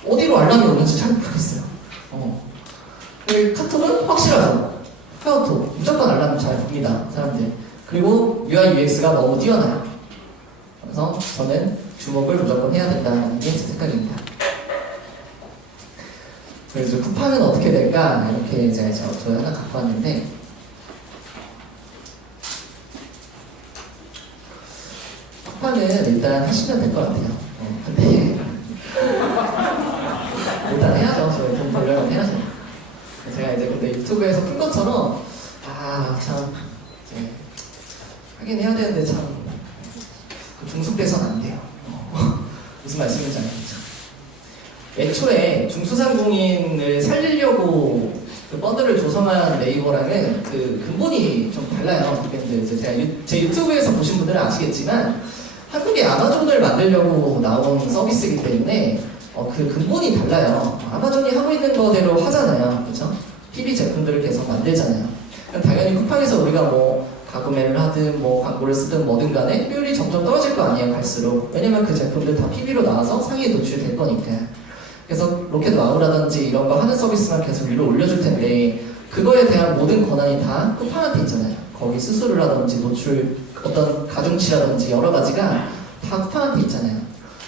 어디로 알람이 오는지 잘 모르겠어요. 카톡은 확실하죠. 카카오톡 무조건 알람 잘 봅니다, 사람들. 그리고 UI UX가 너무 뛰어나요. 그래서 저는 주목을 무조건 해야 된다는 게 제 생각입니다. 그래서 쿠팡은 어떻게 될까? 이렇게 이제 저 하나 갖고 왔는데 쿠팡은 일단 하시면 될 것 같아요. 근데 일단 해야죠. 저희 돈 벌려면 해야죠. 제가 이제 근데 유튜브에서 큰 것처럼 참 이제 하긴 해야 되는데 참 중속돼서는 안 돼요. 무슨 말씀인지 알겠죠? 애초에 중소상공인을 살리려고 펀드를 조성한 네이버랑은 근본이 좀 달라요. 이제 제가 제 유튜브에서 보신 분들은 아시겠지만 한국의 아마존을 만들려고 나온 서비스이기 때문에 그 근본이 달라요. 아마존이 하고 있는 거대로 하잖아요. 그렇죠? PB 제품들을 계속 만들잖아요. 당연히 쿠팡에서 우리가 가구매를 하든 광고를 쓰든 뭐든 간에 효율이 점점 떨어질 거 아니에요, 갈수록. 왜냐면 그 제품들 다 PB로 나와서 상위에 노출될 거니까. 그래서 로켓 와우라든지 이런 거 하는 서비스만 계속 위로 올려줄 텐데 그거에 대한 모든 권한이 다 쿠팡한테 있잖아요. 거기 수수료라든지 노출, 어떤 가중치라든지 여러 가지가 다 쿠팡한테 있잖아요.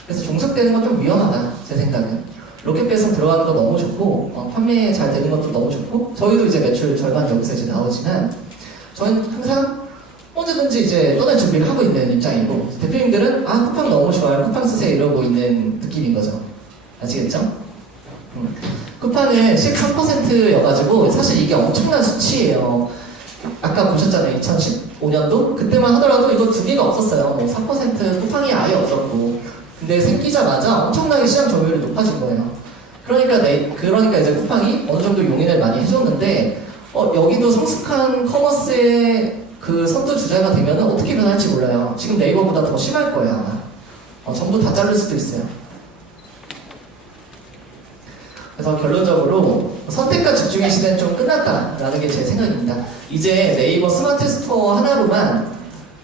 그래서 종속되는 건 좀 위험하다, 제 생각은. 로켓 배송 들어가는 거 너무 좋고 판매 잘 되는 것도 너무 좋고 저희도 이제 매출 절반 여기서 이제 나오지만 저는 항상 언제든지 이제 떠날 준비를 하고 있는 입장이고 대표님들은 쿠팡 너무 좋아요, 쿠팡 쓰세요 이러고 있는 느낌인 거죠. 아시겠죠? 쿠팡은 13%여가지고 사실 이게 엄청난 수치예요. 아까 보셨잖아요, 2015년도? 그때만 하더라도 이거 두 개가 없었어요. 4% 쿠팡이 아예 없었고 근데 생기자마자 엄청나게 시장 점유율이 높아진 거예요. 그러니까 이제 쿠팡이 어느 정도 용인을 많이 해줬는데 여기도 성숙한 커머스의 그 선두주자가 되면 어떻게 변할지 몰라요. 지금 네이버보다 더 심할 거예요, 아마. 전부 다 자를 수도 있어요. 그래서 결론적으로 선택과 집중의 시대는 좀 끝났다라는 게 제 생각입니다. 이제 네이버 스마트 스토어 하나로만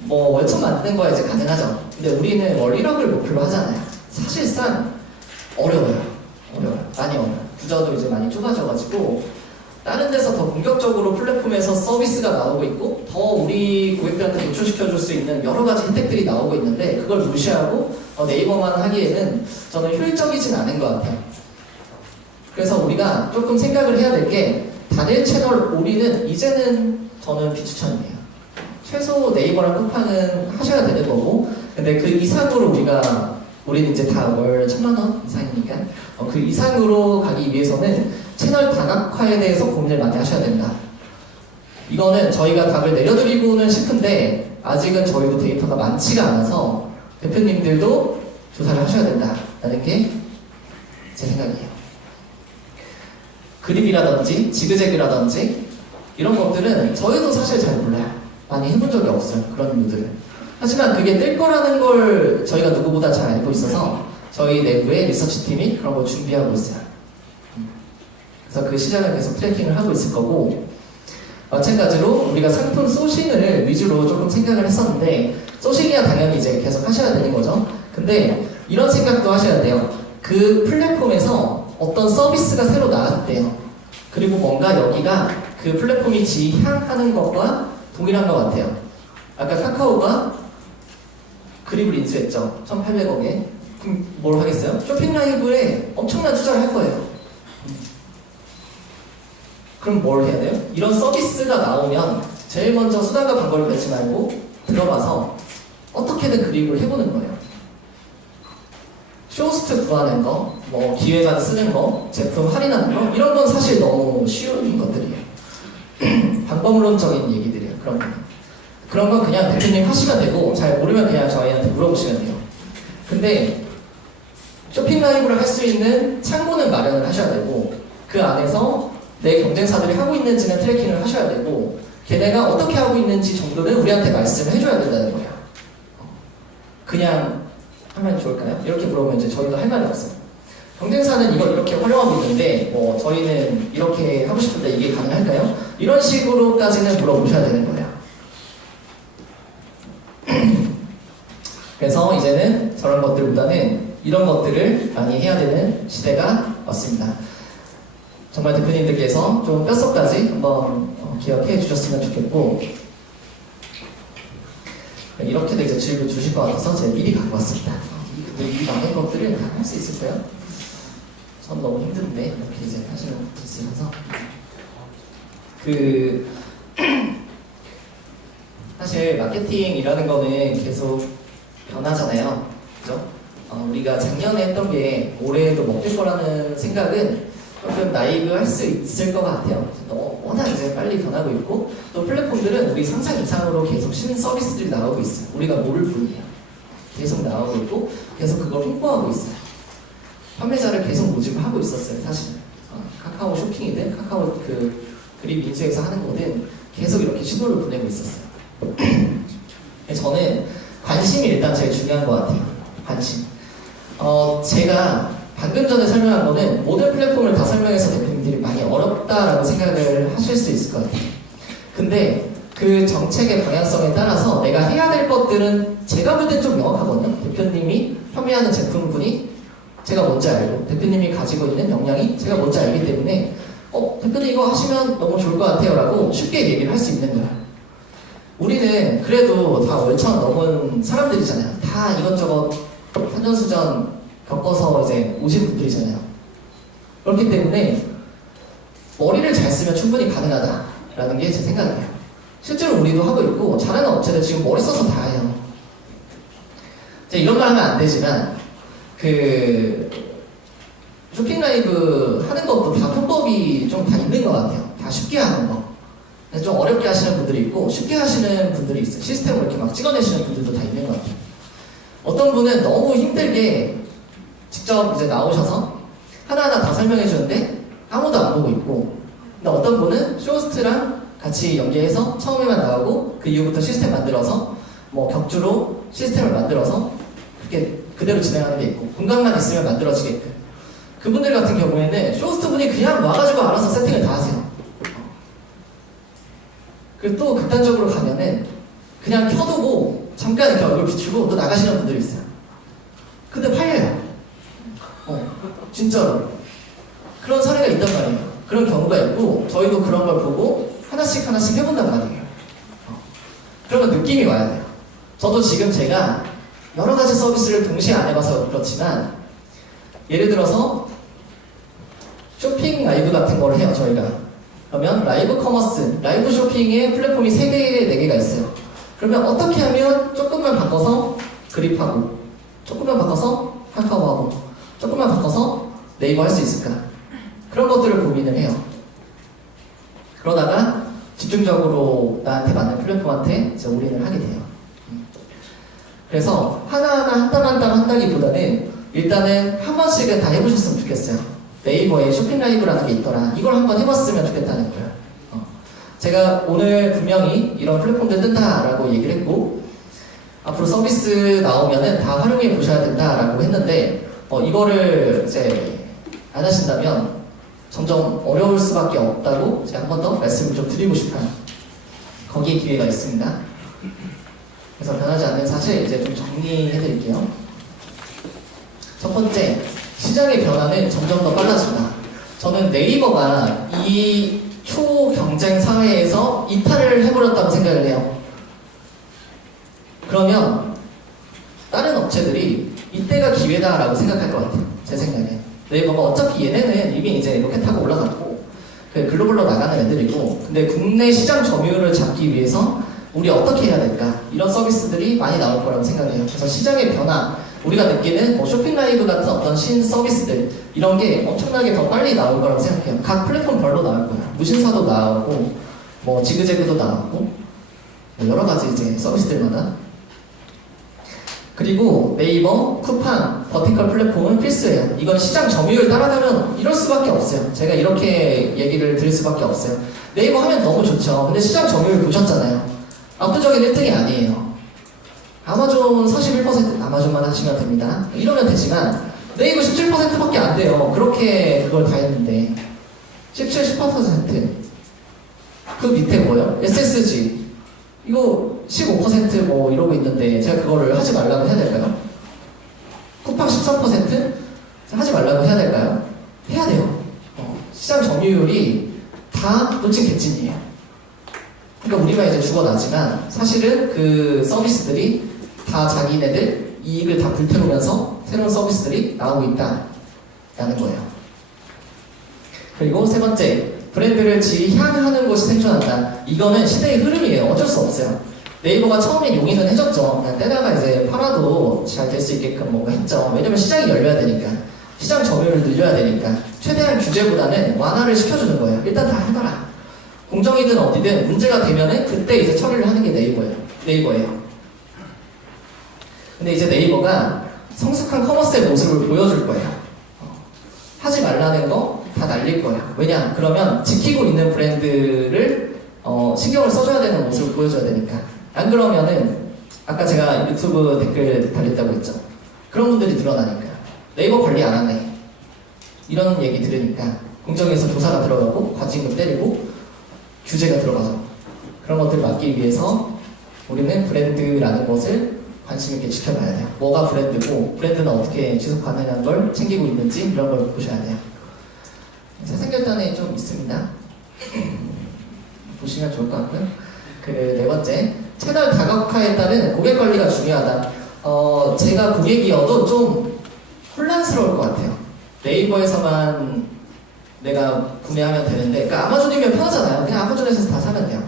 월천 만드는 거야 이제 가능하죠. 근데 우리는 월 1억을 목표로 하잖아요. 사실상 어려워요. 많이 어려워요. 부저도 이제 많이 좁아져가지고 다른 데서 더 본격적으로 플랫폼에서 서비스가 나오고 있고 더 우리 고객들한테 노출시켜줄 수 있는 여러 가지 혜택들이 나오고 있는데 그걸 무시하고 네이버만 하기에는 저는 효율적이진 않은 것 같아요. 그래서 우리가 조금 생각을 해야 될 게 단일 채널 올인은 이제는 저는 비추천이에요. 최소 네이버랑 쿠팡은 하셔야 되는 거고 근데 그 이상으로 우리는 이제 다 월 1,000만 원 이상이니까 그 이상으로 가기 위해서는 채널 다각화에 대해서 고민을 많이 하셔야 된다. 이거는 저희가 답을 내려드리고는 싶은데 아직은 저희도 데이터가 많지가 않아서 대표님들도 조사를 하셔야 된다라는 게 제 생각이에요. 그립이라든지 지그재그라든지 이런 것들은 저희도 사실 잘 몰라요. 많이 해본 적이 없어요. 그런 류들을. 하지만 그게 뜰 거라는 걸 저희가 누구보다 잘 알고 있어서 저희 내부의 리서치 팀이 그런 걸 준비하고 있어요. 그래서 그 시장을 계속 트래킹을 하고 있을 거고, 마찬가지로 우리가 상품 소싱을 위주로 조금 생각을 했었는데, 소싱이야 당연히 이제 계속 하셔야 되는 거죠. 근데 이런 생각도 하셔야 돼요. 그 플랫폼에서 어떤 서비스가 새로 나왔대요. 그리고 뭔가 여기가 그 플랫폼이 지향하는 것과 동일한 것 같아요. 아까 카카오가 그립을 인수했죠. 1,800억에. 그럼 뭘 하겠어요? 쇼핑 라이브에 엄청난 투자를 할 거예요. 그럼 뭘 해야 돼요? 이런 서비스가 나오면 제일 먼저 수단과 방법을 뱉지 말고 들어가서 어떻게든 그립을 해보는 거예요. 쇼호스트 구하는 거, 뭐 기획안 쓰는 거, 제품 할인하는 거, 이런 건 사실 너무 쉬운 것들이에요. 방법론적인 얘기들이에요. 그런 건 그냥 대표님 하시면 되고, 잘 모르면 그냥 저희한테 물어보시면 돼요. 근데 쇼핑 라이브를 할 수 있는 창고는 마련을 하셔야 되고, 그 안에서 내 경쟁사들이 하고 있는지는 트래킹을 하셔야 되고, 걔네가 어떻게 하고 있는지 정도는 우리한테 말씀을 해줘야 된다는 거예요. 그냥 하면 좋을까요? 이렇게 물어보면 이제 저희도 할 말이 없어요. 경쟁사는 이걸 이렇게 활용하고 있는데 뭐 저희는 이렇게 하고 싶은데 이게 가능할까요? 이런 식으로까지는 물어보셔야 되는 거예요. 그래서 이제는 저런 것들보다는 이런 것들을 많이 해야 되는 시대가 왔습니다. 정말 대표님들께서 좀 뼛속까지 한번 기억해 주셨으면 좋겠고, 이렇게도 이제 질문 주실 것 같아서 제가 미리 갖고 왔습니다. 근데 이 많은 것들을 다 할 수 있을까요? 전 너무 힘든데 이렇게 이제 하시는 것도 있으면서 사실 마케팅이라는 거는 계속 변하잖아요. 그죠? 우리가 작년에 했던 게 올해도 먹힐 거라는 생각은 조금 나이브할 수 있을 것 같아요. 워낙 이제 빨리 변하고 있고, 또 플랫폼들은 우리 상상 이상으로 계속 신인 서비스들이 나오고 있어요. 우리가 모를 뿐이에요. 계속 나오고 있고, 계속 그걸 홍보하고 있어요. 판매자를 계속 모집하고 있었어요, 사실은. 카카오 쇼핑이든, 카카오 그립 인수해서 하는 거든 계속 이렇게 신호를 보내고 있었어요. 저는 관심이 일단 제일 중요한 것 같아요. 관심. 제가 방금 전에 설명한 거는 모든 플랫폼을 다 설명해서 대표님들이 많이 어렵다라고 생각을 하실 수 있을 것 같아요. 근데 그 정책의 방향성에 따라서 내가 해야 될 것들은 제가 볼 땐 좀 명확하거든요. 대표님이 판매하는 제품군이 제가 뭔지 알고, 대표님이 가지고 있는 역량이 제가 뭔지 알기 때문에 대표님 이거 하시면 너무 좋을 것 같아요 라고 쉽게 얘기를 할 수 있는 거예요. 우리는 그래도 다 월천 넘은 사람들이잖아요. 다 이것저것 산전수전 겪어서 이제 오신 분들이잖아요. 그렇기 때문에 머리를 잘 쓰면 충분히 가능하다라는 게 제 생각이에요. 실제로 우리도 하고 있고, 잘하는 업체들 지금 머리 써서 다 해요. 이런 말 하면 안 되지만 쇼핑 라이브 하는 것도 다 편법이 좀 다 있는 것 같아요. 다 쉽게 하는 거. 좀 어렵게 하시는 분들이 있고 쉽게 하시는 분들이 있어요. 시스템을 이렇게 막 찍어내시는 분들도 다 있는 것 같아요. 어떤 분은 너무 힘들게 직접 이제 나오셔서 하나하나 다 설명해 주는데 아무도 안 보고 있고, 근데 어떤 분은 쇼호스트랑 같이 연계해서 처음에만 나오고 그 이후부터 시스템 만들어서 뭐 격주로 시스템을 만들어서 그렇게 그대로 진행하는 게 있고, 공간만 있으면 만들어지게끔. 그분들 같은 경우에는 쇼호스트 분이 그냥 와가지고 알아서 세팅을 다 하세요. 그리고 또 극단적으로 가면은 그냥 켜두고 잠깐 이렇게 얼굴 비추고 또 나가시는 분들이 있어요. 근데 팔려요. 진짜로. 그런 사례가 있단 말이에요. 그런 경우가 있고, 저희도 그런 걸 보고 하나씩 해본단 말이에요. 그러면 느낌이 와야 돼요. 저도 지금 제가 여러 가지 서비스를 동시에 안 해봐서 그렇지만, 예를 들어서 쇼핑 라이브 같은 걸 해요, 저희가. 그러면 라이브 커머스, 라이브 쇼핑의 플랫폼이 3개, 4개가 있어요. 그러면 어떻게 하면 조금만 바꿔서 그립하고, 조금만 바꿔서 카카오하고, 조금만 바꿔서 네이버 할 수 있을까? 그런 것들을 고민을 해요. 그러다가 집중적으로 나한테 맞는 플랫폼한테 이제 올인을 하게 돼요. 그래서 하나하나 한 달 한 달 한다기보다는 일단은 한 번씩은 다 해보셨으면 좋겠어요. 네이버에 쇼핑 라이브라는 게 있더라. 이걸 한번 해봤으면 좋겠다는 거예요. 제가 오늘 분명히 이런 플랫폼들 뜬다라고 얘기를 했고 앞으로 서비스 나오면은 다 활용해 보셔야 된다라고 했는데 이거를 이제 안 하신다면 점점 어려울 수밖에 없다고 제가 한 번 더 말씀을 좀 드리고 싶어요. 거기에 기회가 있습니다. 그래서 변하지 않는 사실 이제 좀 정리해 드릴게요. 첫 번째, 시장의 변화는 점점 더 빨라진다. 저는 네이버가 이 초경쟁 사회에서 이탈을 해버렸다고 생각을 해요. 그러면 다른 업체들이 이때가 기회다라고 생각할 것 같아요. 제 생각에. 네이버가 어차피 얘네는 이미 이제 로켓 타고 올라갔고 글로벌로 나가는 애들이고 근데 국내 시장 점유율을 잡기 위해서 우리 어떻게 해야 될까? 이런 서비스들이 많이 나올 거라고 생각해요. 그래서 시장의 변화, 우리가 느끼는 뭐 쇼핑 라이브 같은 어떤 신 서비스들 이런 게 엄청나게 더 빨리 나올 거라고 생각해요. 각 플랫폼별로 나올 거예요. 무신사도 나오고 뭐 지그재그도 나오고 뭐 여러 가지 이제 서비스들마다. 그리고 네이버, 쿠팡, 버티컬 플랫폼은 필수예요. 이건 시장 점유율 따라가면 이럴 수밖에 없어요. 제가 이렇게 얘기를 드릴 수밖에 없어요. 네이버 하면 너무 좋죠. 근데 시장 점유율 보셨잖아요. 압도적인 1등이 아니에요. 아마존 41% 아마존만 하시면 됩니다. 이러면 되지만 네이버 17%밖에 안 돼요. 그렇게 그걸 다 했는데 17, 18%. 그 밑에 뭐예요? SSG 이거 15% 이러고 있는데 제가 그거를 하지 말라고 해야 될까요? 쿠팡 13% 하지 말라고 해야 될까요? 해야 돼요. 시장 점유율이 다 놓친 개찐이에요. 그러니까 우리가 이제 죽어나지만 사실은 그 서비스들이 다 자기네들 이익을 다 불태우면서 새로운 서비스들이 나오고 있다라는 거예요. 그리고 세 번째, 브랜드를 지향하는 곳이 생존한다. 이거는 시대의 흐름이에요. 어쩔 수 없어요. 네이버가 처음에 용인은 해줬죠. 그냥 때다가 이제 팔아도 잘 될 수 있게끔 뭔가 했죠. 왜냐면 시장이 열려야 되니까. 시장 점유율을 늘려야 되니까. 최대한 규제보다는 완화를 시켜주는 거예요. 일단 다 해봐라. 공정이든 어디든 문제가 되면은 그때 이제 처리를 하는 게 네이버예요. 근데 이제 네이버가 성숙한 커머스의 모습을 보여줄 거예요. 하지 말라는 거 다 날릴 거예요. 왜냐? 그러면 지키고 있는 브랜드를 신경을 써줘야 되는 모습을 보여줘야 되니까. 안 그러면은 아까 제가 유튜브 댓글 달렸다고 했죠. 그런 분들이 늘어나니까. 네이버 관리 안 하네. 이런 얘기 들으니까 공정에서 조사가 들어가고 과징금 때리고 규제가 들어가죠. 그런 것들을 막기 위해서 우리는 브랜드라는 것을 관심 있게 지켜봐야 돼요. 뭐가 브랜드고 브랜드는 어떻게 지속 가능한 걸 챙기고 있는지 이런 걸 보셔야 돼요. 사생결단에 좀 있습니다. 보시면 좋을 것 같고요. 그 네 번째, 채널 다각화에 따른 고객 관리가 중요하다. 제가 고객이어도 좀 혼란스러울 것 같아요. 네이버에서만 내가 구매하면 되는데, 그러니까 아마존이면 편하잖아요. 그냥 아마존에서 다 사면 돼요.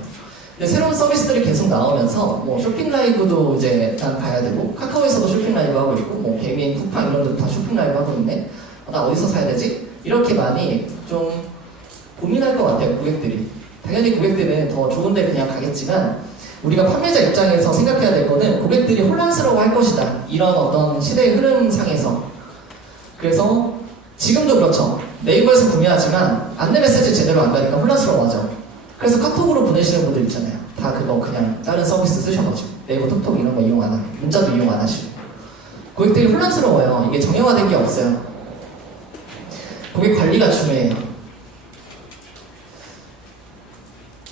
근데 새로운 서비스들이 계속 나오면서 뭐 쇼핑 라이브도 이제 난 가야 되고, 카카오에서도 쇼핑 라이브 하고 있고, 뭐 개미인, 쿠팡 이런 데도 다 쇼핑 라이브 하고 있네. 나 어디서 사야 되지? 이렇게 많이 좀 고민할 것 같아요, 고객들이. 당연히 고객들은 더 좋은데 그냥 가겠지만 우리가 판매자 입장에서 생각해야 될 거는 고객들이 혼란스러워 할 것이다. 이런 어떤 시대의 흐름상에서. 그래서 지금도 그렇죠. 네이버에서 구매하지만 안내 메시지 제대로 안 가니까 혼란스러워하죠. 그래서 카톡으로 보내시는 분들 있잖아요. 다 그거 그냥 다른 서비스 쓰셔가지고 네이버 톡톡 이런 거 이용 안 하고 문자도 이용 안 하시고 고객들이 혼란스러워요. 이게 정형화된 게 없어요. 고객 관리가 중요해요.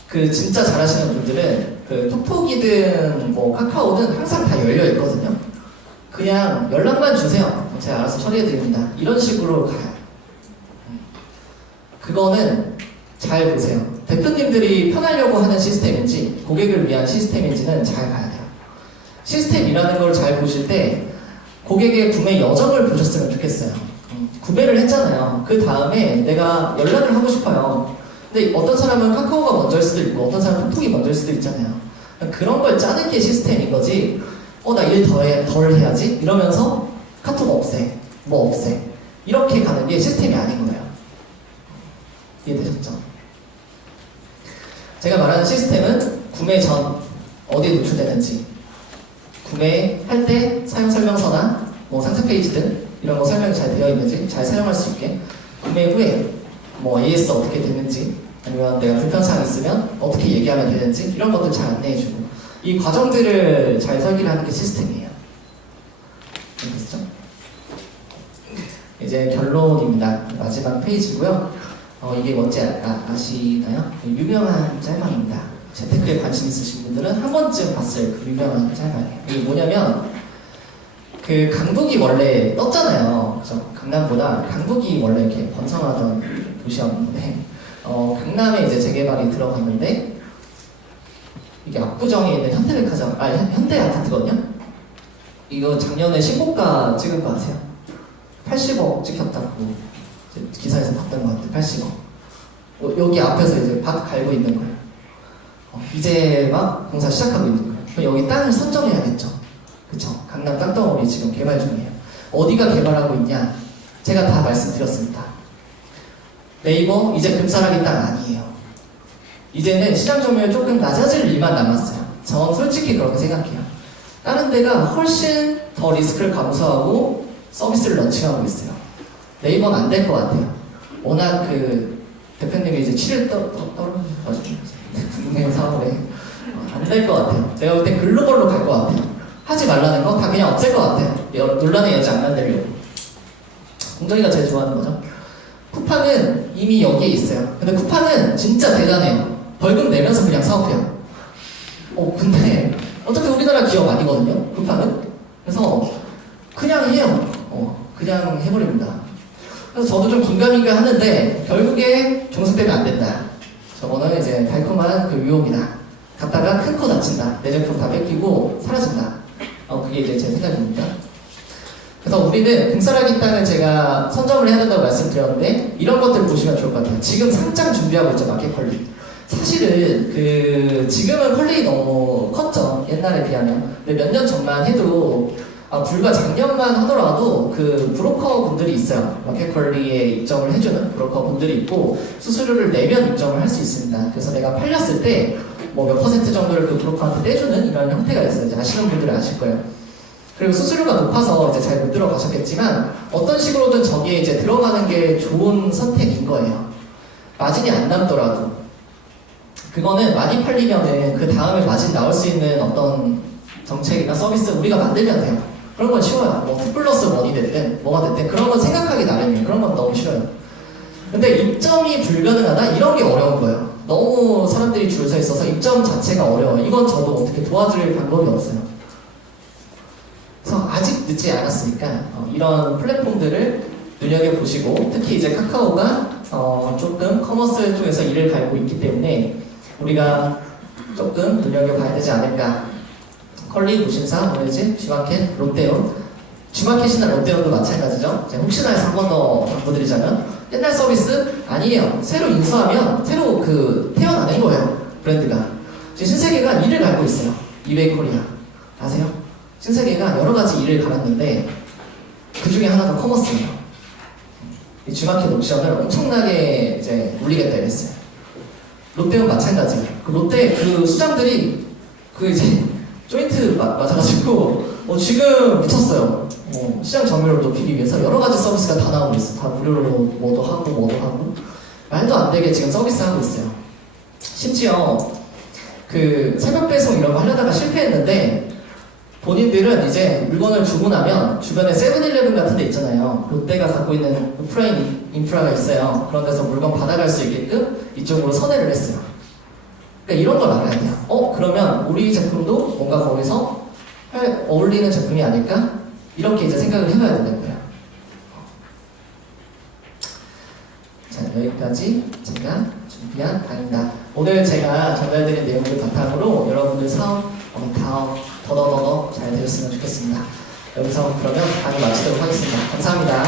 그 진짜 잘하시는 분들은 그 톡톡이든 뭐 카카오든 항상 다 열려 있거든요. 그냥 연락만 주세요. 제가 알아서 처리해 드립니다. 이런 식으로 가요. 그거는 잘 보세요. 대표님들이 편하려고 하는 시스템인지 고객을 위한 시스템인지는 잘 봐야 돼요. 시스템이라는 걸 잘 보실 때 고객의 구매 여정을 보셨으면 좋겠어요. 구매를 했잖아요. 그 다음에 내가 연락을 하고 싶어요. 근데 어떤 사람은 카카오가 먼저일 수도 있고 어떤 사람은 톡톡이 먼저일 수도 있잖아요. 그런 걸 짜는 게 시스템인 거지. 나 일 덜 해야지? 이러면서 카톡 없애, 뭐 없애. 이렇게 가는 게 시스템이 아닌 거예요. 이해되셨죠? 제가 말하는 시스템은 구매 전 어디에 노출되는지, 구매할 때 사용 설명서나 뭐 상세 페이지 등 이런 거 설명이 잘 되어 있는지 잘 사용할 수 있게, 구매 후에 뭐 AS 어떻게 됐는지, 아니면 내가 불편사항 있으면 어떻게 얘기하면 되는지 이런 것들 잘 안내해주고, 이 과정들을 잘 설계를 하는 게 시스템이에요. 됐죠? 이제 결론입니다. 마지막 페이지고요. 이게 뭔지 아시나요? 유명한 짤방입니다. 재테크에 관심 있으신 분들은 한 번쯤 봤을 그 유명한 짤방이에요. 이게 뭐냐면 그 강북이 원래 떴잖아요. 그래서 강남보다 강북이 원래 이렇게 번성하던 도시였는데 강남에 이제 재개발이 들어갔는데 이게 압구정에 있는 현대백화점, 현대 아파트거든요. 이거 작년에 신고가 찍은 거 아세요? 80억 찍혔다고 기사에서 봤던 것 같아요. 80억. 여기 앞에서 이제 밭 갈고 있는 거예요. 이제 막 공사 시작하고 있는 거예요. 그럼 여기 땅을 선정해야겠죠. 그쵸? 강남 땅덩어리 지금 개발 중이에요. 어디가 개발하고 있냐? 제가 다 말씀드렸습니다. 네이버 이제 금싸라기 땅 아니에요. 이제는 시장 점유율 조금 낮아질 일만 남았어요. 전 솔직히 그렇게 생각해요. 다른 데가 훨씬 더 리스크를 감수하고 서비스를 런칭하고 있어요. 네이버는 안 될 것 같아요. 워낙 그 대표님이 이제 치를 떨어져가지고 국내 사업에 안 될 것 같아요. 제가 볼 때 글로벌로 갈 것 같아요. 하지 말라는 거 다 그냥 없앨 것 같아요. 논란의 여지 안 만들려고. 공정이가 제일 좋아하는 거죠. 쿠팡은 이미 여기에 있어요. 근데 쿠팡은 진짜 대단해요. 벌금 내면서 그냥 사업해요. 근데 어차피 우리나라 기업 아니거든요. 쿠팡은. 그래서 그냥 해요. 그냥 해버립니다. 그래서 저도 좀 긴가민가 하는데 결국에 종속되면 안 된다. 저거는 이제 달콤한 그 유혹이다. 갔다가 큰 코 다친다. 내 제품 다 뺏기고 사라진다. 그게 이제 제 생각입니다. 그래서 우리는 금싸라기 땅을 제가 선점을 해야 된다고 말씀드렸는데 이런 것들 보시면 좋을 것 같아요. 지금 상장 준비하고 있죠, 마켓컬리. 사실은 지금은 컬리 너무 컸죠, 옛날에 비하면. 근데 몇 년 전만 해도 불과 작년만 하더라도 그 브로커 분들이 있어요. 마켓컬리에 입점을 해주는 브로커 분들이 있고 수수료를 내면 입점을 할 수 있습니다. 그래서 내가 팔렸을 때 뭐 몇 퍼센트 정도를 그 브로커한테 떼주는 이런 형태가 있어요. 이제 아시는 분들은 아실 거예요. 그리고 수수료가 높아서 이제 잘 못 들어가셨겠지만 어떤 식으로든 저기에 이제 들어가는 게 좋은 선택인 거예요. 마진이 안 남더라도. 그거는 많이 팔리면은 그 다음에 마진 나올 수 있는 어떤 정책이나 서비스 우리가 만들면 돼요. 그런 건 쉬워요. 뭐 2 플러스 1이 됐든 뭐가 됐든 그런 건 생각하기 나름이에요. 그런 건 너무 쉬워요. 근데 입점이 불가능하다? 이런 게 어려운 거예요. 너무 사람들이 줄 서 있어서 입점 자체가 어려워요. 이건 저도 어떻게 도와줄 방법이 없어요. 그래서 아직 늦지 않았으니까 이런 플랫폼들을 눈여겨보시고 특히 이제 카카오가 조금 커머스 쪽에서 일을 갈고 있기 때문에 우리가 조금 눈여겨봐야 되지 않을까. 컬리, 무신사, 오레지, G마켓, 롯데온. G마켓이나 롯데온도 마찬가지죠. 혹시나 해서 한 번 더 당부드리자면 옛날 서비스 아니에요. 새로 인수하면 새로 태어나는 거예요. 브랜드가. 지금 신세계가 일을 갈고 있어요. 이베이 코리아. 아세요? 신세계가 여러 가지 일을 갈았는데 그 중에 하나가 커머스예요. 이 G마켓 옵션을 엄청나게 이제 올리겠다 이랬어요. 롯데온 마찬가지예요. 그 롯데 그 수장들이 이제 조인트 맞아가지고 지금 미쳤어요. 시장 점유율을 높이기 위해서 여러 가지 서비스가 다 나오고 있어. 다 무료로 뭐도 하고 말도 안 되게 지금 서비스 하고 있어요. 심지어 새벽 배송 이런 거 하려다가 실패했는데 본인들은 이제 물건을 주문하면 주변에 세븐일레븐 같은 데 있잖아요. 롯데가 갖고 있는 오프라인 인프라가 있어요. 그런 데서 물건 받아갈 수 있게끔 이쪽으로 선회를 했어요. 그러니까 이런 걸 알아야 돼요. 그러면 우리 제품도 뭔가 거기서 어울리는 제품이 아닐까? 이렇게 이제 생각을 해봐야 되는 거예요. 자, 여기까지 제가 준비한 강의입니다. 오늘 제가 전달드린 내용을 바탕으로 여러분들 사업 더더더 잘 되었으면 좋겠습니다. 여기서 그러면 강의 마치도록 하겠습니다. 감사합니다.